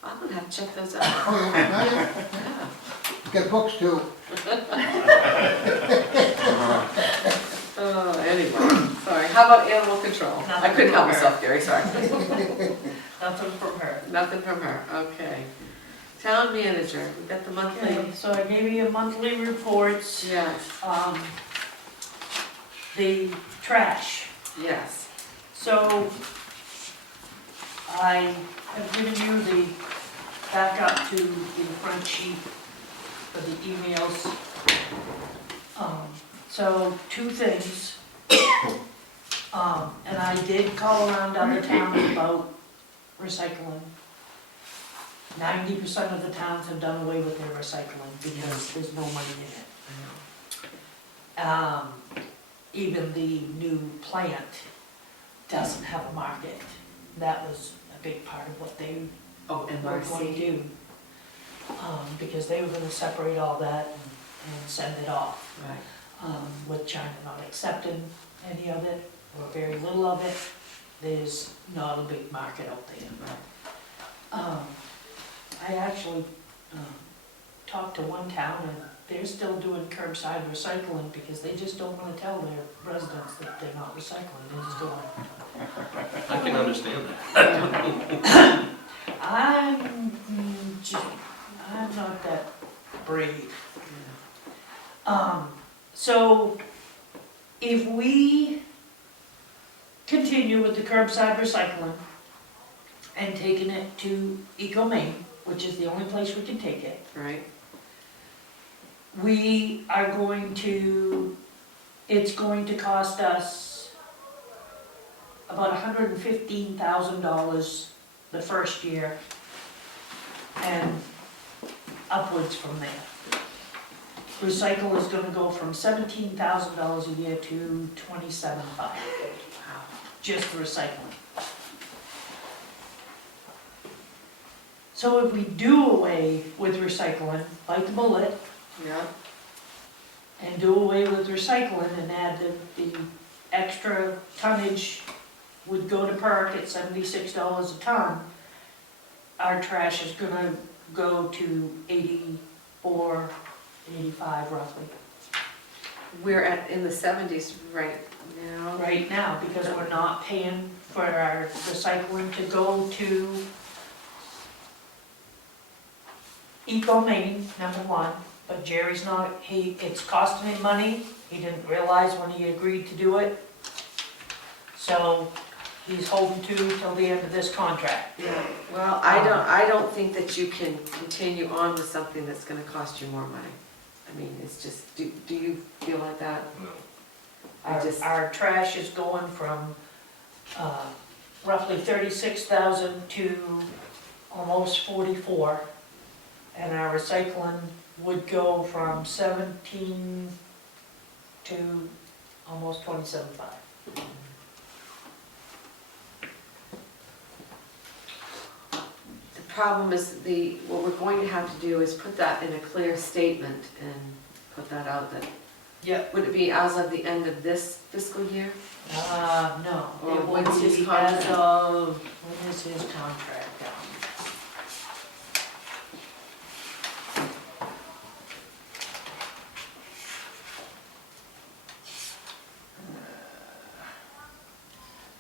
I'm gonna have to check those out. Oh, yeah, Yeah. got books too. Oh, anyway, sorry. How about animal control? I Nothing couldn't help from her. myself, Gary, sorry. Nothing from her. Nothing from her, okay. Town manager, we got the monthly, Okay, so I gave you monthly reports, yes, the trash. yes. So I have given you the backup to the front sheet for the emails. So two things. And I did call around other towns about recycling. 90% of the towns have done away with their recycling because there's no money in it. Even the new plant doesn't have a market. That was a big part of what they Oh, were going to MRC, do. Because they were gonna separate all that and send it off. right. With China not accepting any of it, or very little of it, there's not a big market out there. I actually talked to one town, and they're still doing curbside recycling because they just don't wanna tell their residents that they're not recycling, they're just going. I can understand that. I'm not that brave. So if we continue with the curbside recycling and taking it to EcoMaine, which is the only place we can take it, Right, we are going to, it's going to cost us about $115,000 the first year and upwards from there. Recycle is gonna go from $17,000 a year to $27,500, wow, just the recycling. So if we do away with recycling, bite the bullet, yeah, and do away with recycling and add the extra tonnage would go to PERC at $76 a ton, our trash is gonna go to 84, 85 roughly, we're in the 70s right now. right now, because we're not paying for our recycling to go to EcoMaine, number one, but Jerry's not, it's costing him money, he didn't realize when he agreed to do it. So he's holding to till the end of this contract. Yeah, well, I don't think that you can continue on with something that's gonna cost you more money. I mean, it's just, do you feel like that? No. Our trash is going from roughly 36,000 to almost 44. And our recycling would go from 17, to almost 27.5. The problem is what we're going to have to do is put that in a clear statement and put that out that, Yep. would it be as of the end of this fiscal year? No, Or it when's would his be as contract? of, when is his contract down?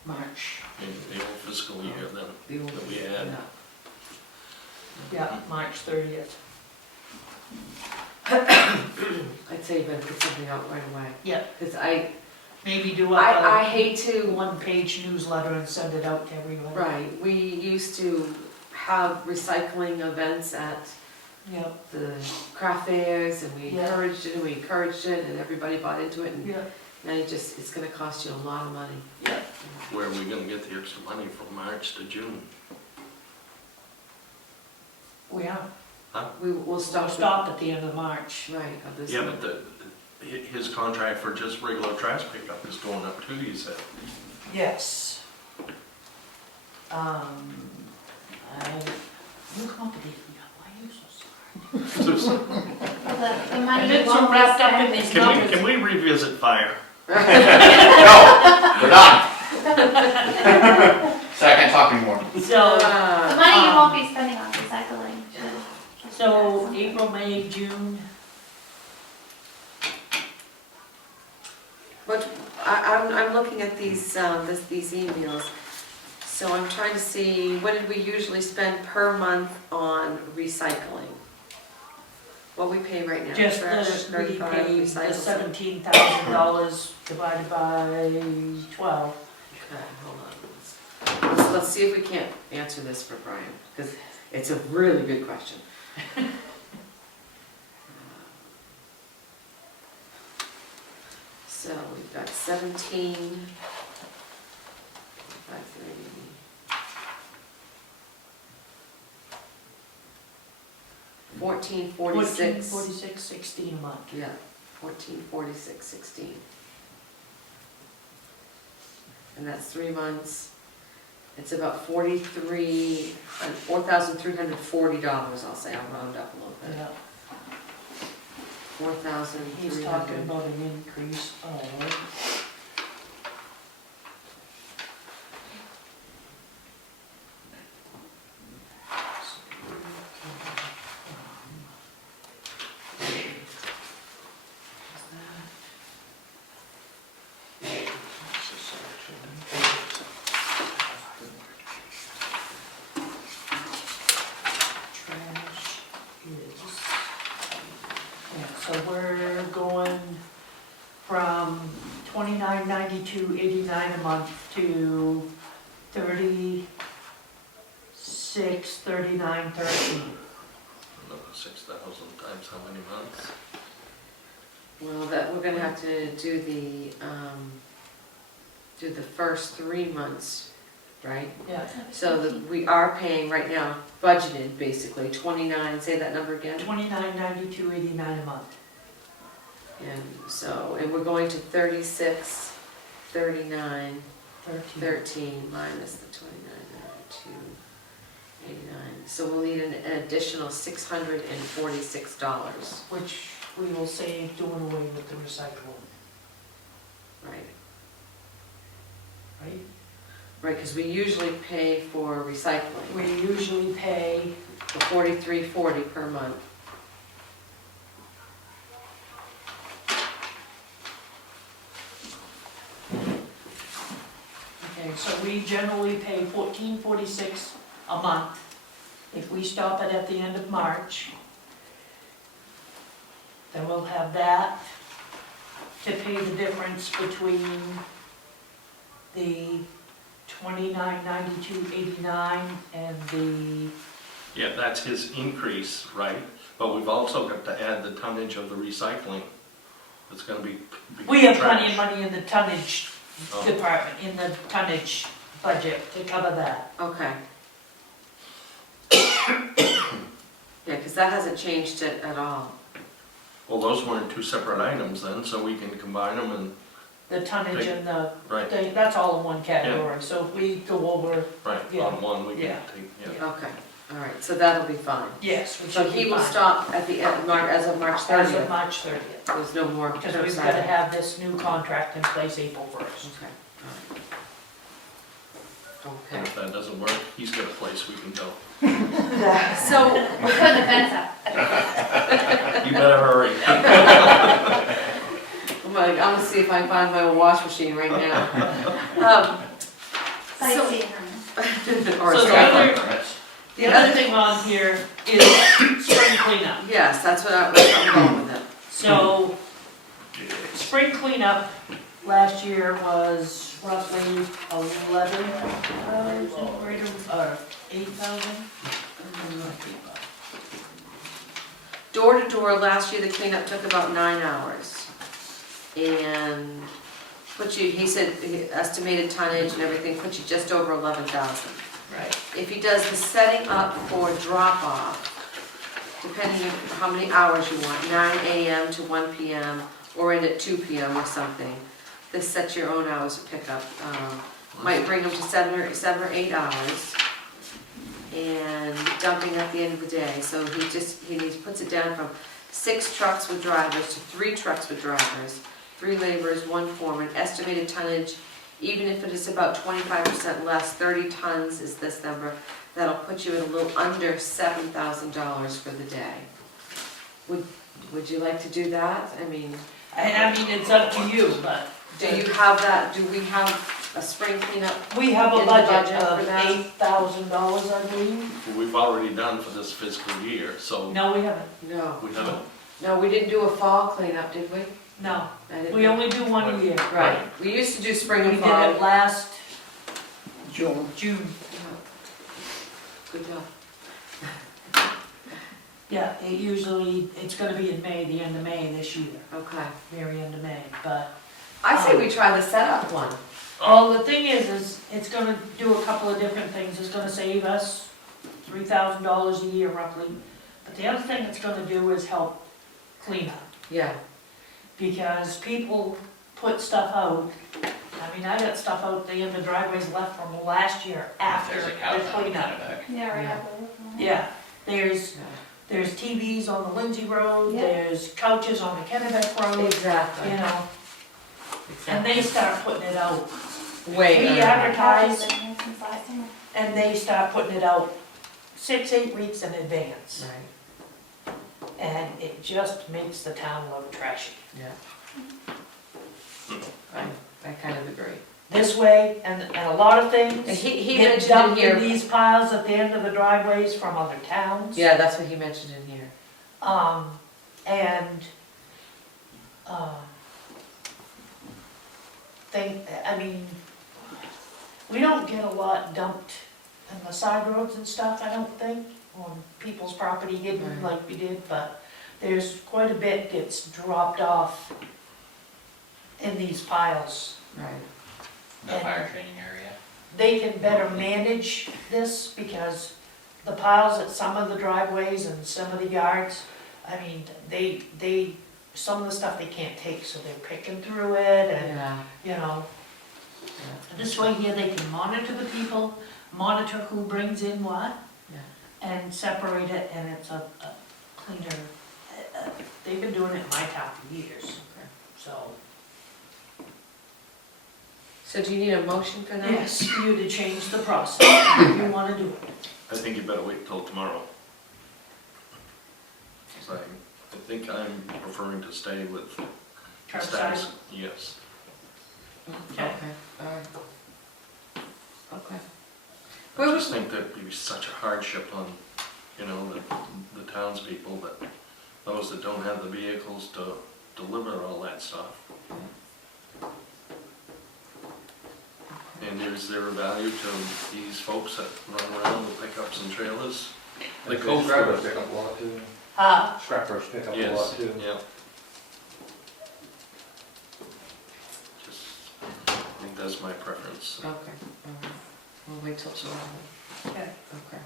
March, In the old fiscal year then, The old- that we had. yeah. yeah, March 30th. I'd say you better put something out right away. Yep. Because Maybe do I a hate to, one-page newsletter and send it out to everyone. right, we used to have recycling events at Yep, the craft fairs, and we Yeah. encouraged it, and everybody bought into it, and yep, now it's gonna cost you a lot of money. yep. Where are we gonna get the extra money from March to June? We are. We'll We'll stop. stop at the end of March. Right, of this. Yeah, but his contract for just regular trash pickup is going up too, you said. Yes. You come up with these, why are you so sorry? The money It's so won't be wrapped up in spent. these Can numbers. we revisit fire? No, we're done. So I can't talk anymore. So, The money you won't be spending on recycling. so April, May, June, But I'm looking at these emails, so I'm trying to see, what did we usually spend per month on recycling? What we pay right now? just Trash, the, we 35, paid the recycle. $17,000 divided by 12. Okay, hold on. Let's see if we can't answer this for Brian, because it's a really good question. So we've got 17, 1446. 16 a month. Yeah, 1446.16. And that's 3 months. It's about $4,340, I'll say, I'll round up a little bit. Yeah. 4,300. He's talking about an increase of, trash is, yeah, so we're going from $29.92.89 a month to $36.39.13. Another 6,000 times how many months? Well, that, we're gonna have to do the first 3 months, right? Yeah, So we are paying right now, budgeted basically, 29, say that number again? $29.92.89 a month. And so, and we're going to 36.39. 13 minus the 29.92.89. So we'll need an additional $646, Which we will save doing away with the recycling, right? right? Right, because we usually pay for recycling, We usually pay, the $43.40 per month. okay, so we generally pay $14.46 a month. If we stop it at the end of March, then we'll have that to pay the difference between the $29.92.89 and the, Yeah, that's his increase, right? But we've also got to add the tonnage of the recycling. It's gonna be. we have trash. plenty of money in the tonnage Oh. department, in the tonnage budget to cover that. Okay. Yeah, because that hasn't changed it at all. Well, those weren't two separate items then, so we can combine them and, The tonnage and the, right, that's all in one category, so if we go over, right, Yeah. on one, we can Yeah. take, yeah. Okay, all right, so that'll be fine. yes, we So should he be will fine. stop at the end, as of March As of 30th. March 30th, There's no more. because we've curbside. gotta have this new contract in place April 1st. Okay, all And right. if that doesn't work, he's got a place we can go. Okay. So, We're putting the fence up. You better hurry. I'm gonna see if I can find my wash machine right now. So, Sightseeing. or a So the scrap. other, Permits. the other thing on here is spring cleanup. Yes, that's what I'm going with it. So, spring cleanup last year was roughly 11,000, or 8,000? Door to door, last year the cleanup took about 9 hours. And put you, he said, estimated tonnage and everything, put you just over 11,000. Right. If he does the setting up for drop off, depending on how many hours you want, 9 AM to 1 PM, or in at 2 PM or something, this sets your own hours of pickup. Might bring him to 7 or 8 hours, and dumping at the end of the day. So he puts it down from 6 trucks with drivers to 3 trucks with drivers, 3 laborers, 1 foreman, estimated tonnage, even if it is about 25% less, 30 tons is this number, that'll put you at a little under $7,000 for the day. Would you like to do that? I mean, I mean, it's up to you, but do you have that, do we have a spring cleanup? we have In a the budget budget of for that? $8,000, I believe. We've already done for this fiscal year, so No, we haven't. No. we haven't, No, we didn't do a fall cleanup, did we? No, I didn't we know. only do one a year. Right, we used to do spring We and did fall. it last June. June. Good job. Yeah, it's gonna be in May, the end of May this year, Okay. very end of May, but, I say we try the setup one. well, the thing is it's gonna do a couple of different things. It's gonna save us $3,000 a year roughly. But the other thing it's gonna do is help clean up, Yeah, because people put stuff out. I mean, I got stuff out, the end of driveways left from last year after There's a the couch on cleanup. Kennebec. Yeah, right Yeah. up there. Yeah, there's yeah. TVs on the Lindsay Road, Yeah. there's couches on the Kennebec Road, Exactly. you know, and they start putting it out. Way We early. advertise, Couches been here since last summer. and they start putting it out 6-8 weeks in advance. Right, And it just makes the town look trashy. yeah. I kind of agree. This way, and a lot of And things he get mentioned in dumped in here, these piles at the end of the driveways from other towns. yeah, that's what he mentioned in here. And, I mean, we don't get a lot dumped in the side roads and stuff, I don't think, on people's property hidden Right. like we did, but there's quite a bit gets dropped off in these piles. Right. The fire training area. They can better manage this because the piles at some of the driveways and some of the yards, I mean, some of the stuff they can't take, so they're picking through it and, Yeah. you know. Yeah. This way here, they can monitor the people, monitor who brings in what, Yeah. and separate it, and it's a cleaner, they've been doing it in my town for years, Okay. so. So do you need a motion for that? Yes, you to change the process, if you wanna do it. I think you better wait till tomorrow. 'Cause I think I'm preferring to stay with the Curbside. status. Yes. Okay. All right. Okay. I Where just think that'd be such a hardship on, you know, the townspeople, that those that don't have the vehicles to deliver all that stuff. And is there a value to these folks that run around with pickups and trailers? They go Scrappers through. pick up a lot too. Scrappers pick up a lot Yes, too. yeah. Just, I think that's my preference. Okay, all right. We'll wait till tomorrow. Okay. Okay.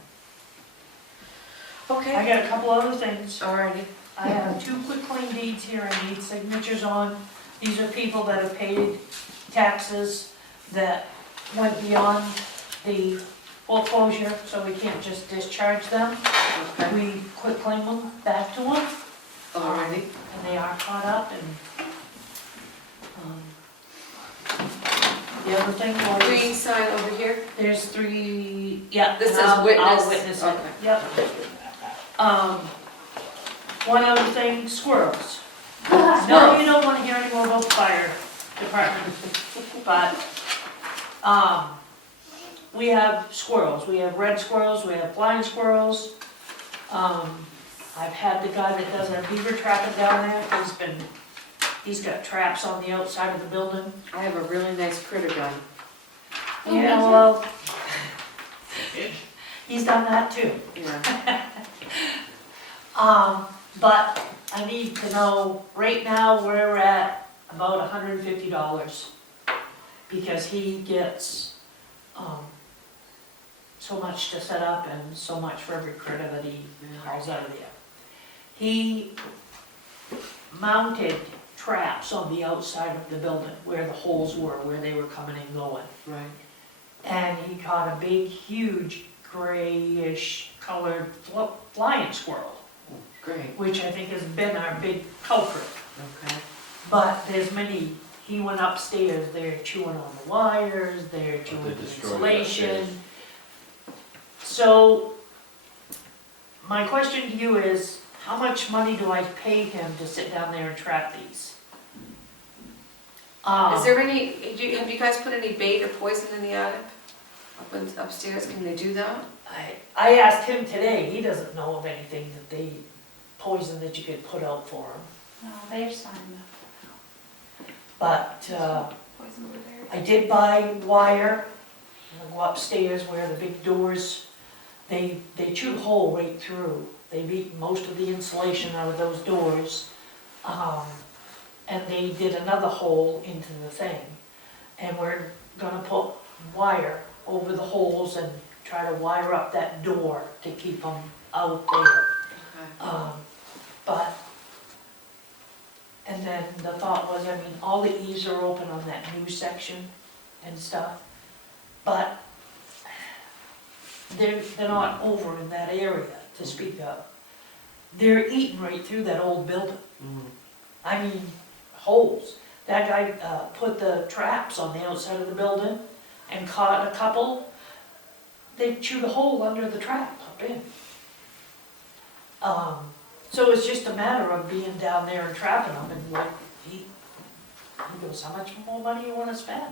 I Okay, got a couple other things. all righty. I have 2 quitclaim deeds here I need signatures on. These are people that have paid taxes that went beyond the foreclosure, so we can't just discharge them. Okay, We quitclaim them back to them, alrighty. and they are caught up, and, the other thing Green was, sign over here? there's 3, yeah. This and says I'll witness. witness it, Okay. yep. One other thing, squirrels. Ah, No, you don't wanna hear any more about the fire department, but, we have squirrels, we have red squirrels, we have blind squirrels. I've had the guy that does our beaver trapping down there, he's got traps on the outside of the building. I have a really nice critter gun. Oh, Yeah, me too. well, he's done that too. Yeah. But I need to know, right now, we're at about $150. Because he gets, so much to set up and so much for every critter that he hauls out of there. He mounted traps on the outside of the building where the holes were, where they were coming and going. Right. And he caught a big, huge, grayish colored flying squirrel, Great, which I think has been our big culprit. okay. But there's many, he went upstairs, they're chewing on the wires, they're chewing They the destroyed that insulation. space. So, my question to you is, how much money do I pay him to sit down there and trap these? Is there any, have you guys put any bait or poison in the attic? Upstairs, can they do that? I asked him today, he doesn't know of anything that they, poison that you could put out for him. No, they're just fine. But, Poison blueberry. I did buy wire, and I go upstairs where the big doors, they chewed a hole right through. They beat most of the insulation out of those doors. And they did another hole into the thing. And we're gonna put wire over the holes and try to wire up that door to keep them out there. Okay. But, and then the thought was, I mean, all the eaves are open on that new section and stuff, but they're not over in that area to speak of. They're eating right through that old building. Mm. I mean, holes. That guy, put the traps on the outside of the building and caught a couple. They chewed a hole under the trap up in. So it's just a matter of being down there and trapping them, and like, he goes, how much more money you wanna spend?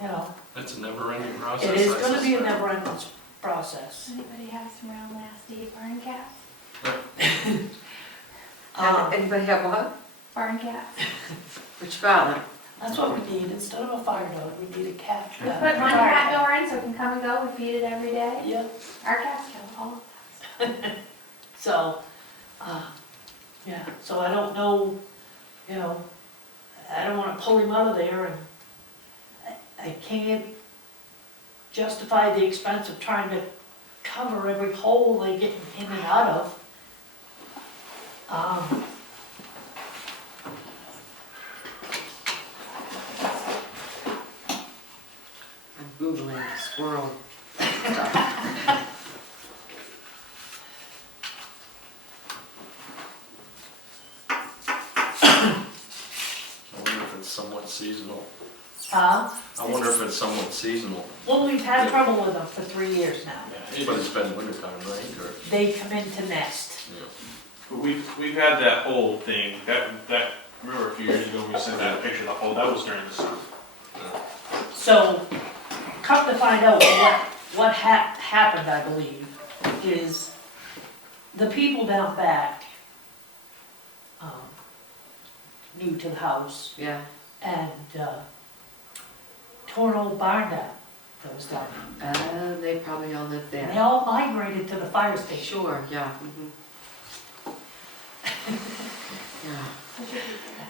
You know, It's a never-ending process. it is I gonna be a suspect. never-ending process. Anybody have some round nasty barn cats? Anybody have what? Barn cats. Which about it? That's what we need, instead of a fire dog, we need a cat. We put one cat door in so it can come and go, we feed it every day. Yeah, Our cats kill all of us. so, yeah, so I don't know, you know, I don't wanna pull him out of there, and I can't justify the expense of trying to cover every hole they get in and out of. I'm Googling squirrel. I wonder if it's somewhat seasonal. Uh, I wonder if it's somewhat seasonal, well, we've had trouble with them for 3 years now. but it's been wintertime, right? Or, They come in to nest. you know. But we've had that whole thing, remember a few years ago, we sent out a picture of the hole, that was during the summer. So, come to find out what happened, I believe, is the people down back, new to the house, Yeah. and, torn old barn down that was down there. They probably all live And they there. all migrated to the fire station. Sure, yeah. Mhm. Yeah. We should keep them.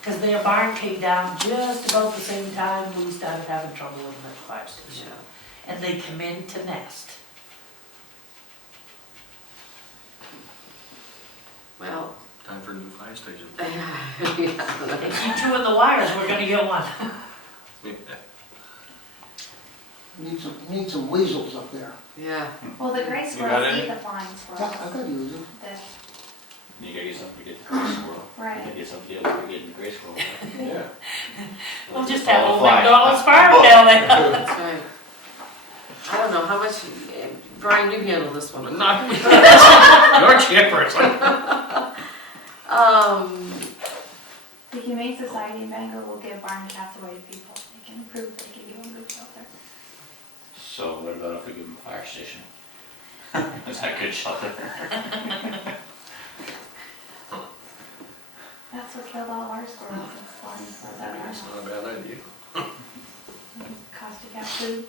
Because their barn came down just about the same time we started having trouble with them at the fire station. Yeah. And they come in to nest. for a new fire station. If you chewing the wires, we're gonna get one. Need some weasels up there. Yeah, Well, the gray got squirrels any? eat the flying Yeah, squirrels. I got weasels. You gotta get something to get the gray squirrel. You Right. gotta get something to get the gray squirrel. Yeah. We'll just Follow have the old flag. McDonald's farm down there. that's right. I don't know, how much, Brian, you handle this one. Not, you're chairperson. The Humane Society in Bangor will give barn cats away to people. They can prove they can give them good shelter. So what about if we give them a fire station? Is that good shelter? That's what killed all our squirrels. It's flying squirrels at our That's house. not a bad idea. Cost a cat food.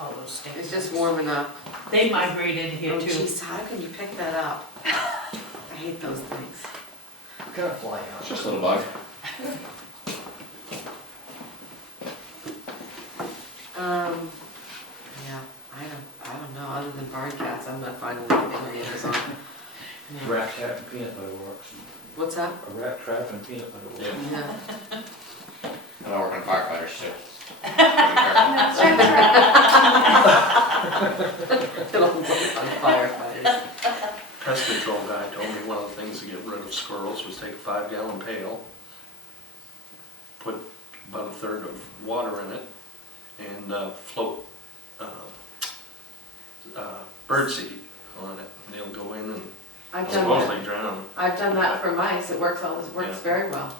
All those stinks. It's just warming up. They migrated here Oh too. jeez, how can you pick that up? I hate those things. Gonna fly out. It's just a little bug. Yeah, I don't know, other than barn cats, I'm not finding anything on Amazon. Yeah. Rat trap and peanut butter works. What's that? A rat trap and peanut butter works. Yeah. And I work on firefighters too. That's right. It'll look on firefighters. Pest control guy told me one of the things to get rid of squirrels was take a 5-gallon pail, put about a third of water in it, and float birdseed on it, and they'll go in and I've done that. supposedly drown. I've done that for mice, it works Yeah. very well.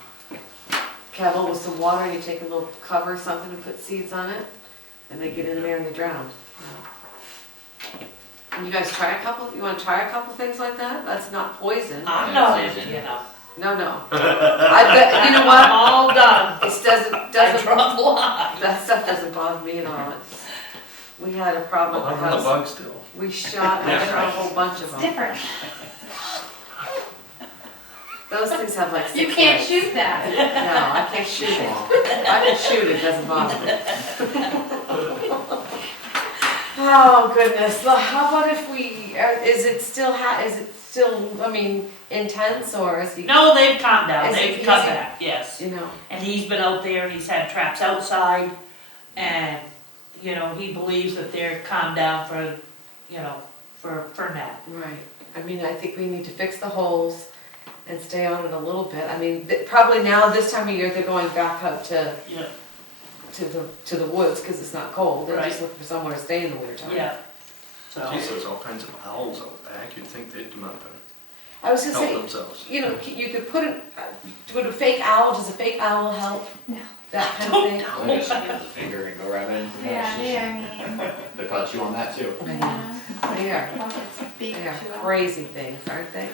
Kettle with some water, you take a little cover or something and put seeds on it, and they get in there and they drown. Yeah. And you guys try you wanna try a couple things like that? That's not poison. I'm Yeah, not it's into, easy. you know. No. I bet, you know what? I'm all done. It doesn't, I draw the line. that stuff doesn't bother me at all. We had a problem Well, at the I'm on the house. bug still. We shot a whole bunch of It's them. different. Those things have like 6 You can't legs. shoot that. No, I can't shoot it. I can shoot it, doesn't bother me. Oh, goodness. Well, how about if we, is it still, I mean, intense or is he, No, they've calmed down, Is it they've come easy? back, yes. you know? And he's been out there and he's had traps outside and, you know, he believes that they're calmed down for, you know, for now. Right. I mean, I think we need to fix the holes and stay on it a little bit. I mean, probably now, this time of year, they're going back up to Yeah, the woods because it's not cold. They're just Right. looking for somewhere to stay in the winter time. yeah. So, Geez, there's all kinds of owls out back, you'd think they'd come up I was and gonna help say, themselves. you know, you could put it, would a fake owl, does a fake owl help? No. That kind of thing? I just use the finger and go right in. Yeah, I mean, They caught you on that too. yeah. They are, Well, it's big they are too. crazy things, aren't they?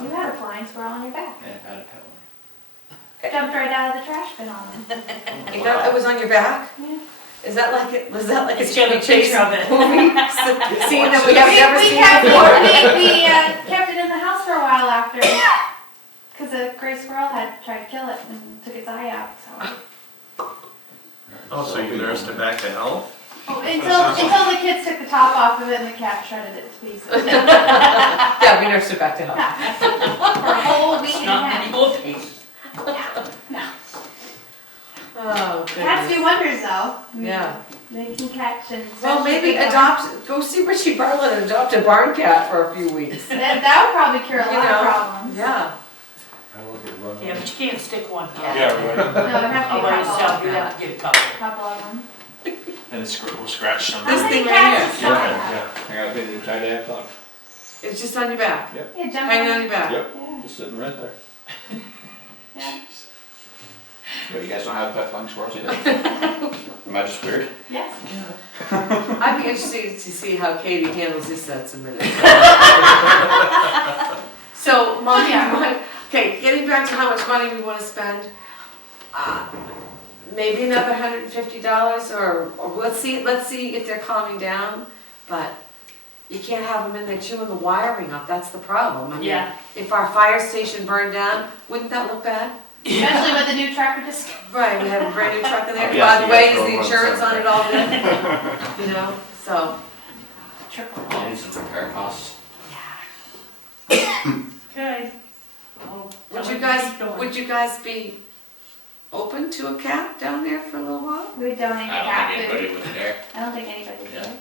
You had a flying squirrel on your back. Yeah, I had a pet Jumped right out of the trash bin on him. You know, it was on your back? Yeah. Is that like it, was that like a it's got a Chevy Chase picture of it. movie? Scene that we have never We seen kept, before? we kept it in the house for a while after, because a gray squirrel had tried to kill it and took its eye out, so. Oh, so you nursed it back to health? Until the kids took the top off of it and the cat shredded it to pieces. Yeah, we nursed it back to health. For a whole week It's and a not half. many more days. No. Oh, Cats do goodness. wonders though. I mean, Yeah. They can catch and. Well, maybe go see Richie Bartlett and adopt a barn cat for a few weeks. That would probably cure a You lot know, of problems. Yeah. I look at running. Yeah, but you can't stick one cat. Yeah, right. No, it'd have to All be by a yourself, you couple, have to get a couple. couple of them. And it's, we'll scratch some. This How many thing right cats here. does Sean have? I got a bit of try to thought. It's just on your back, Yeah, jump hanging on on. your back. Yep. Yeah, Just sitting right there. yeah. But you guys don't have pet flying squirrels either? Am I just weird? Yes. I'd be interested to see how Katie handles this in a minute. So, money, Yeah. okay, getting back to how much money we want to spend. Maybe another $150, or let's see if they're calming down. But you can't have them in there chewing the wiring up. That's the problem. I mean, Yeah. if our fire station burned down, wouldn't that look bad? Especially with the new tractor disc. Right, we have a brand new truck in there. Oh, yes, By the you way, guys is the drove one insurance on Sunday. it all good? You know, so triple I'll it. need some repair costs. Okay. Well, Would you guys be open to a cat down there for a little while? We would donate the I don't cat think food. anybody would care. I don't think anybody Yeah. would.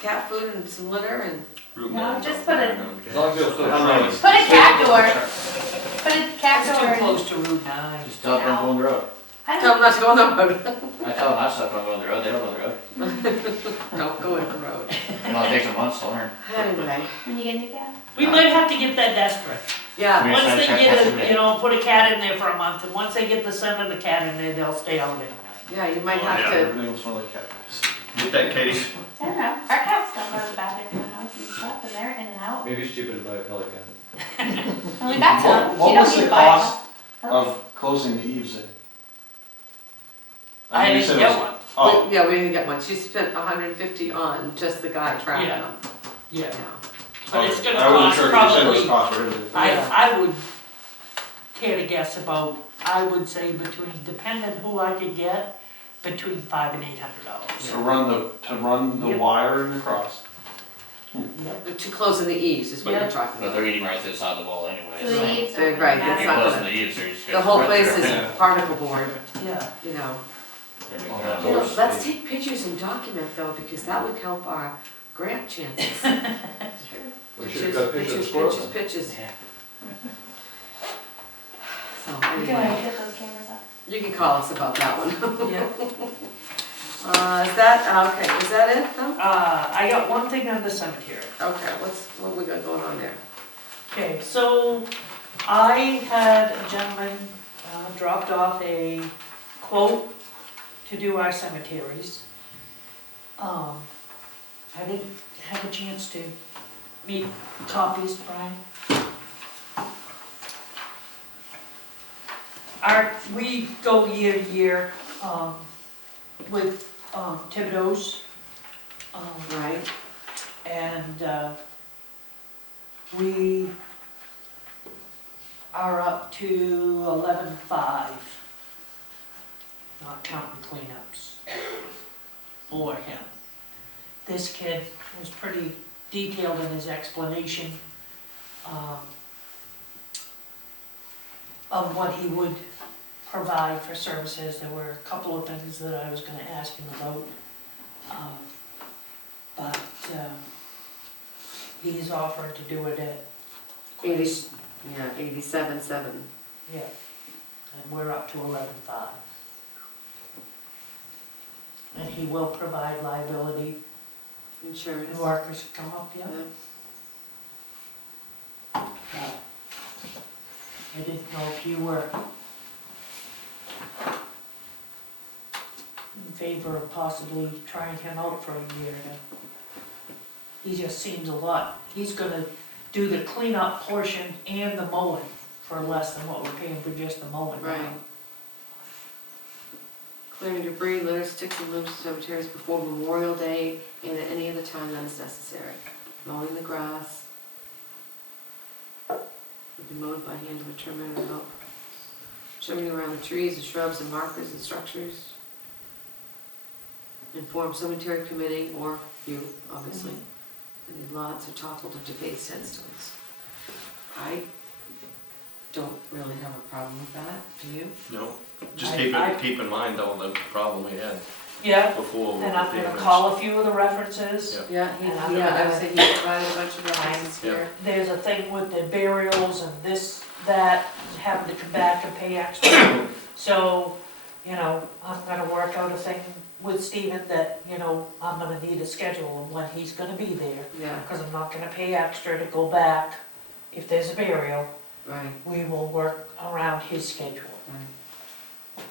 Cat food and some litter and, Route No, 9 just don't put it- burn down As long as cats. you're still How trying. many? Put a cat door. Put a cat It's too door. close to Route 9. Just tell them don't go on the road. I tell them don't, not to go on the road. I tell them not to don't go on the road, they don't go on the road. Don't go in the road. Well, it takes them months to learn. Anyway, when you get a new cat. We might have to get that desperate. yeah, We- Once they check get that a, you know, put a cat in there for a month, and once they get the scent of the cat in there, they'll stay out there. yeah, you might Oh, have yeah. to, Everything will smell like cat piss. Get that case. I don't know. Our cats don't go to the bathroom in the house and stuff, and they're in and out. Maybe it's cheaper to buy a Pelican. And we got some. What You don't was need the to buy cost one. of closing the eaves in? I know you didn't said it get was- one. Oh, yeah, we didn't get one. She spent 150 on just the guy trapping Yeah. them. Yeah. Yeah. But it's gonna I wasn't cost sure, 'cause you said it was probably, cost prohibitive. I would care to guess about, I would say between, depending who I could get, between $500 and $800. To run the Yep. wiring across. But to close in the eaves is what you're Yeah. talking But about. they're eating right through the side of the wall anyway, So so. the eaves They're don't right, really it's If not matter. you're gonna- closing the eaves, they're just The gonna whole rip place through. is Yeah. particle board, Yeah. you know. They're Oh, making that's that You know, worse. let's take pictures and document though, because that would help our grant chances. We should have got a picture of the squirrel. Pictures. Yeah. So We can anyway, get those cameras up. you can call us about that one. Yeah. Is that, okay, is that it though? I got one thing on the cemetery. Okay, what we got going on there? Okay, so I had a gentleman dropped off a quote to do our cemeteries. I didn't have a chance to meet copies, Brian. We go year to year with Thibodeau's. Right, And we are up to 11.5, not counting cleanups for him. This kid was pretty detailed in his explanation of what he would provide for services. There were a couple of things that I was gonna ask him about. But he's offered to do it at 80, yeah, 87.7. Yeah, and we're up to 11.5. And he will provide liability, Insurance. the workers come up, yeah. Yeah. I didn't know if you were in favor of possibly trying him out for a year. He just seems a lot, he's gonna do the cleanup portion and the mowing for less than what we're paying for just the mowing. Right. Clearing debris, litter, sticks and limbs, cemeteries before Memorial Day and at any other time that is necessary. Mowing the grass. Would be mowed by hand with trimmer and help. Trimming around the trees and shrubs and markers and structures. Inform cemetery committee or you, obviously. Any lots are toppled or defaced headstones. I don't really have a problem with that, do you? No, just I- keep in mind though, the problem we had Yeah, before. with and the I'm gonna damage. call a few of the references. Yeah. Yeah, And I'm I gonna- would say he provided a bunch of references Yeah. here. There's a thing with the burials and this, that, having to come back and pay extra. So, you know, I'm gonna work out a thing with Stephen that, you know, I'm gonna need a schedule of when he's gonna be there. Yeah, Because I'm not gonna pay extra to go back if there's a burial. right, We will work around his schedule, right.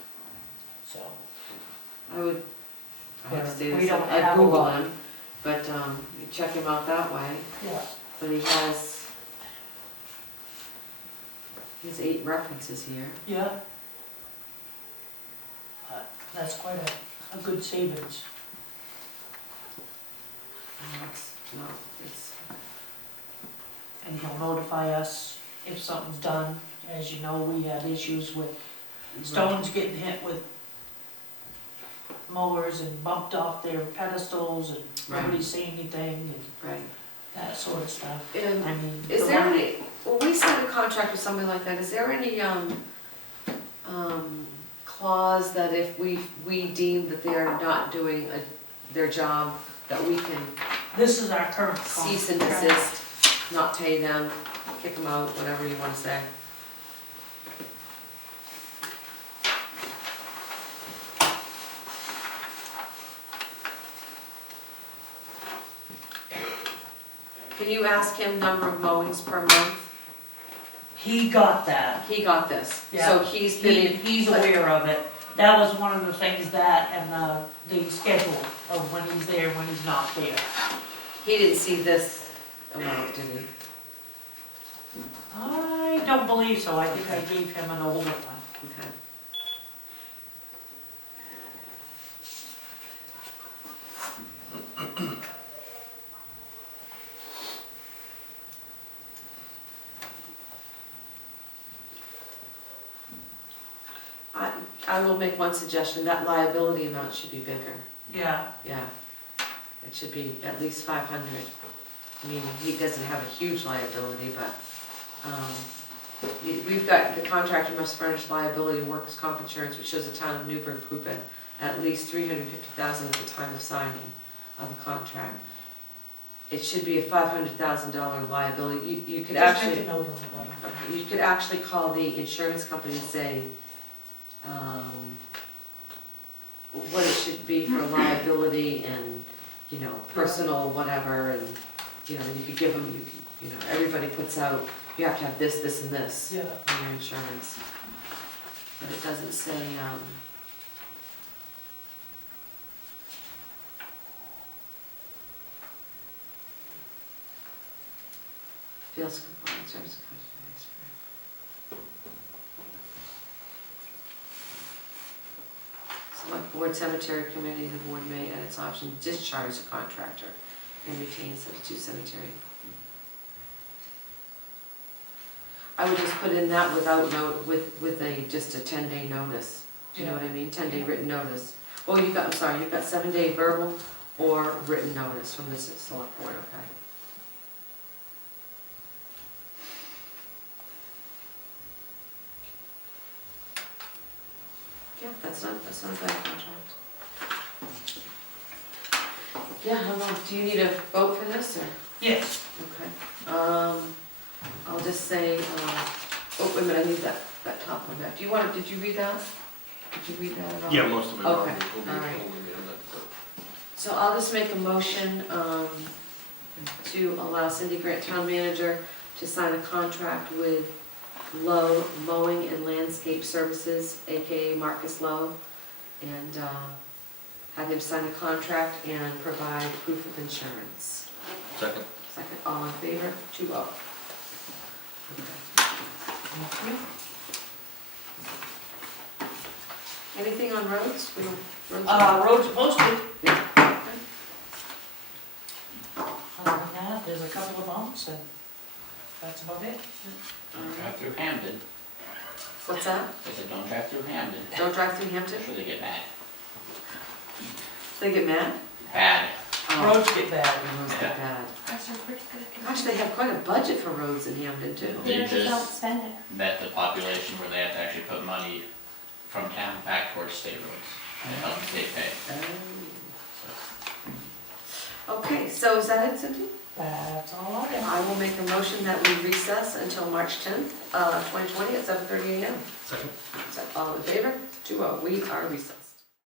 so. I would, I have to say We this, don't I'd have a Google lot. him, but, you check him out that way, Yeah. but he has 8 references here. Yeah. But that's quite a good savings. And that's, no, it's, And he'll notify us if something's done. As you know, we had issues with stones getting hit with mowers and bumped off their pedestals and nobody's saying anything and Right. that sort of stuff. And I mean. is the there one- any, when we sign a contract with somebody like that, is there any, clause that if we deem that they are not doing their job, that we can This is our current contract. cease and desist, not pay them, kick them out, whatever you wanna say? Can you ask him number of mowings per month? He got that. He got this, Yeah. so he's been, He's aware of it. That was one of the things that, and the schedule of when he's there, when he's not there. he didn't see this amount, did he? I don't believe so. I think I gave him an older one. Okay. I will make one suggestion, that liability amount should be bigger, Yeah. yeah. It should be at least 500. I mean, he doesn't have a huge liability, but, we've got, the contractor must furnish liability and workers' comp insurance, which shows the town of Newburgh proof at least $350,000 at the time of signing of the contract. It should be a $500,000 liability. You could Just actually. make a note of it. Okay, you could actually call the insurance company and say, what it should be for liability and, you know, personal whatever, and, you know, you could give them, you know, everybody puts out, you have to have this, this, and this Yeah. on your insurance. But it doesn't say, fails to comply with terms and conditions. Select board cemetery committee, the board may at its option discharge the contractor and retain substitute cemetery. I would just put in that without note, with a, just a 10-day notice. Do you know what I mean? 10-day written notice. Oh, you've got, I'm sorry, you've got 7-day verbal or written notice from the select board, okay? Yeah, that's not a bad contract. Yeah, I don't know, do you need a vote for this, or? Yes. Okay, I'll just say, oh, wait a minute, I need that top one back. Do you want, did you read that? Did you read that at all? Yeah, most of it Okay, already will be all right. totally in it, So I'll just make a motion, to allow Cindy Grant, town manager, to sign a contract with Lowe Mowing and Landscape Services, AKA Marcus Lowe, and, have him sign a contract and provide proof of insurance. but second. Second, all in favor? 2-0. Okay. Thank you. Anything on roads? We don't, roads? Roads are posted. Yeah. Other than that, there's a couple of bumps and that's about it. Don't drive through Hamden. What's that? I said, don't drive through Hamden. Don't drive through Hampton? Sure they get mad. They get mad? Bad. Oh, Roads get bad. roads get bad. Ours are pretty good. Actually, they have quite a budget for roads in Hampton too. They They just don't just spend it. met the population where they have to actually put money from town back towards state roads to help the state pay. Okay, so is that it, Cindy? That's all I have. I will make a motion that we recess until March 10th, 2020 at 7:30 a.m. Second. Is that all in favor? 2-0, we are recessed.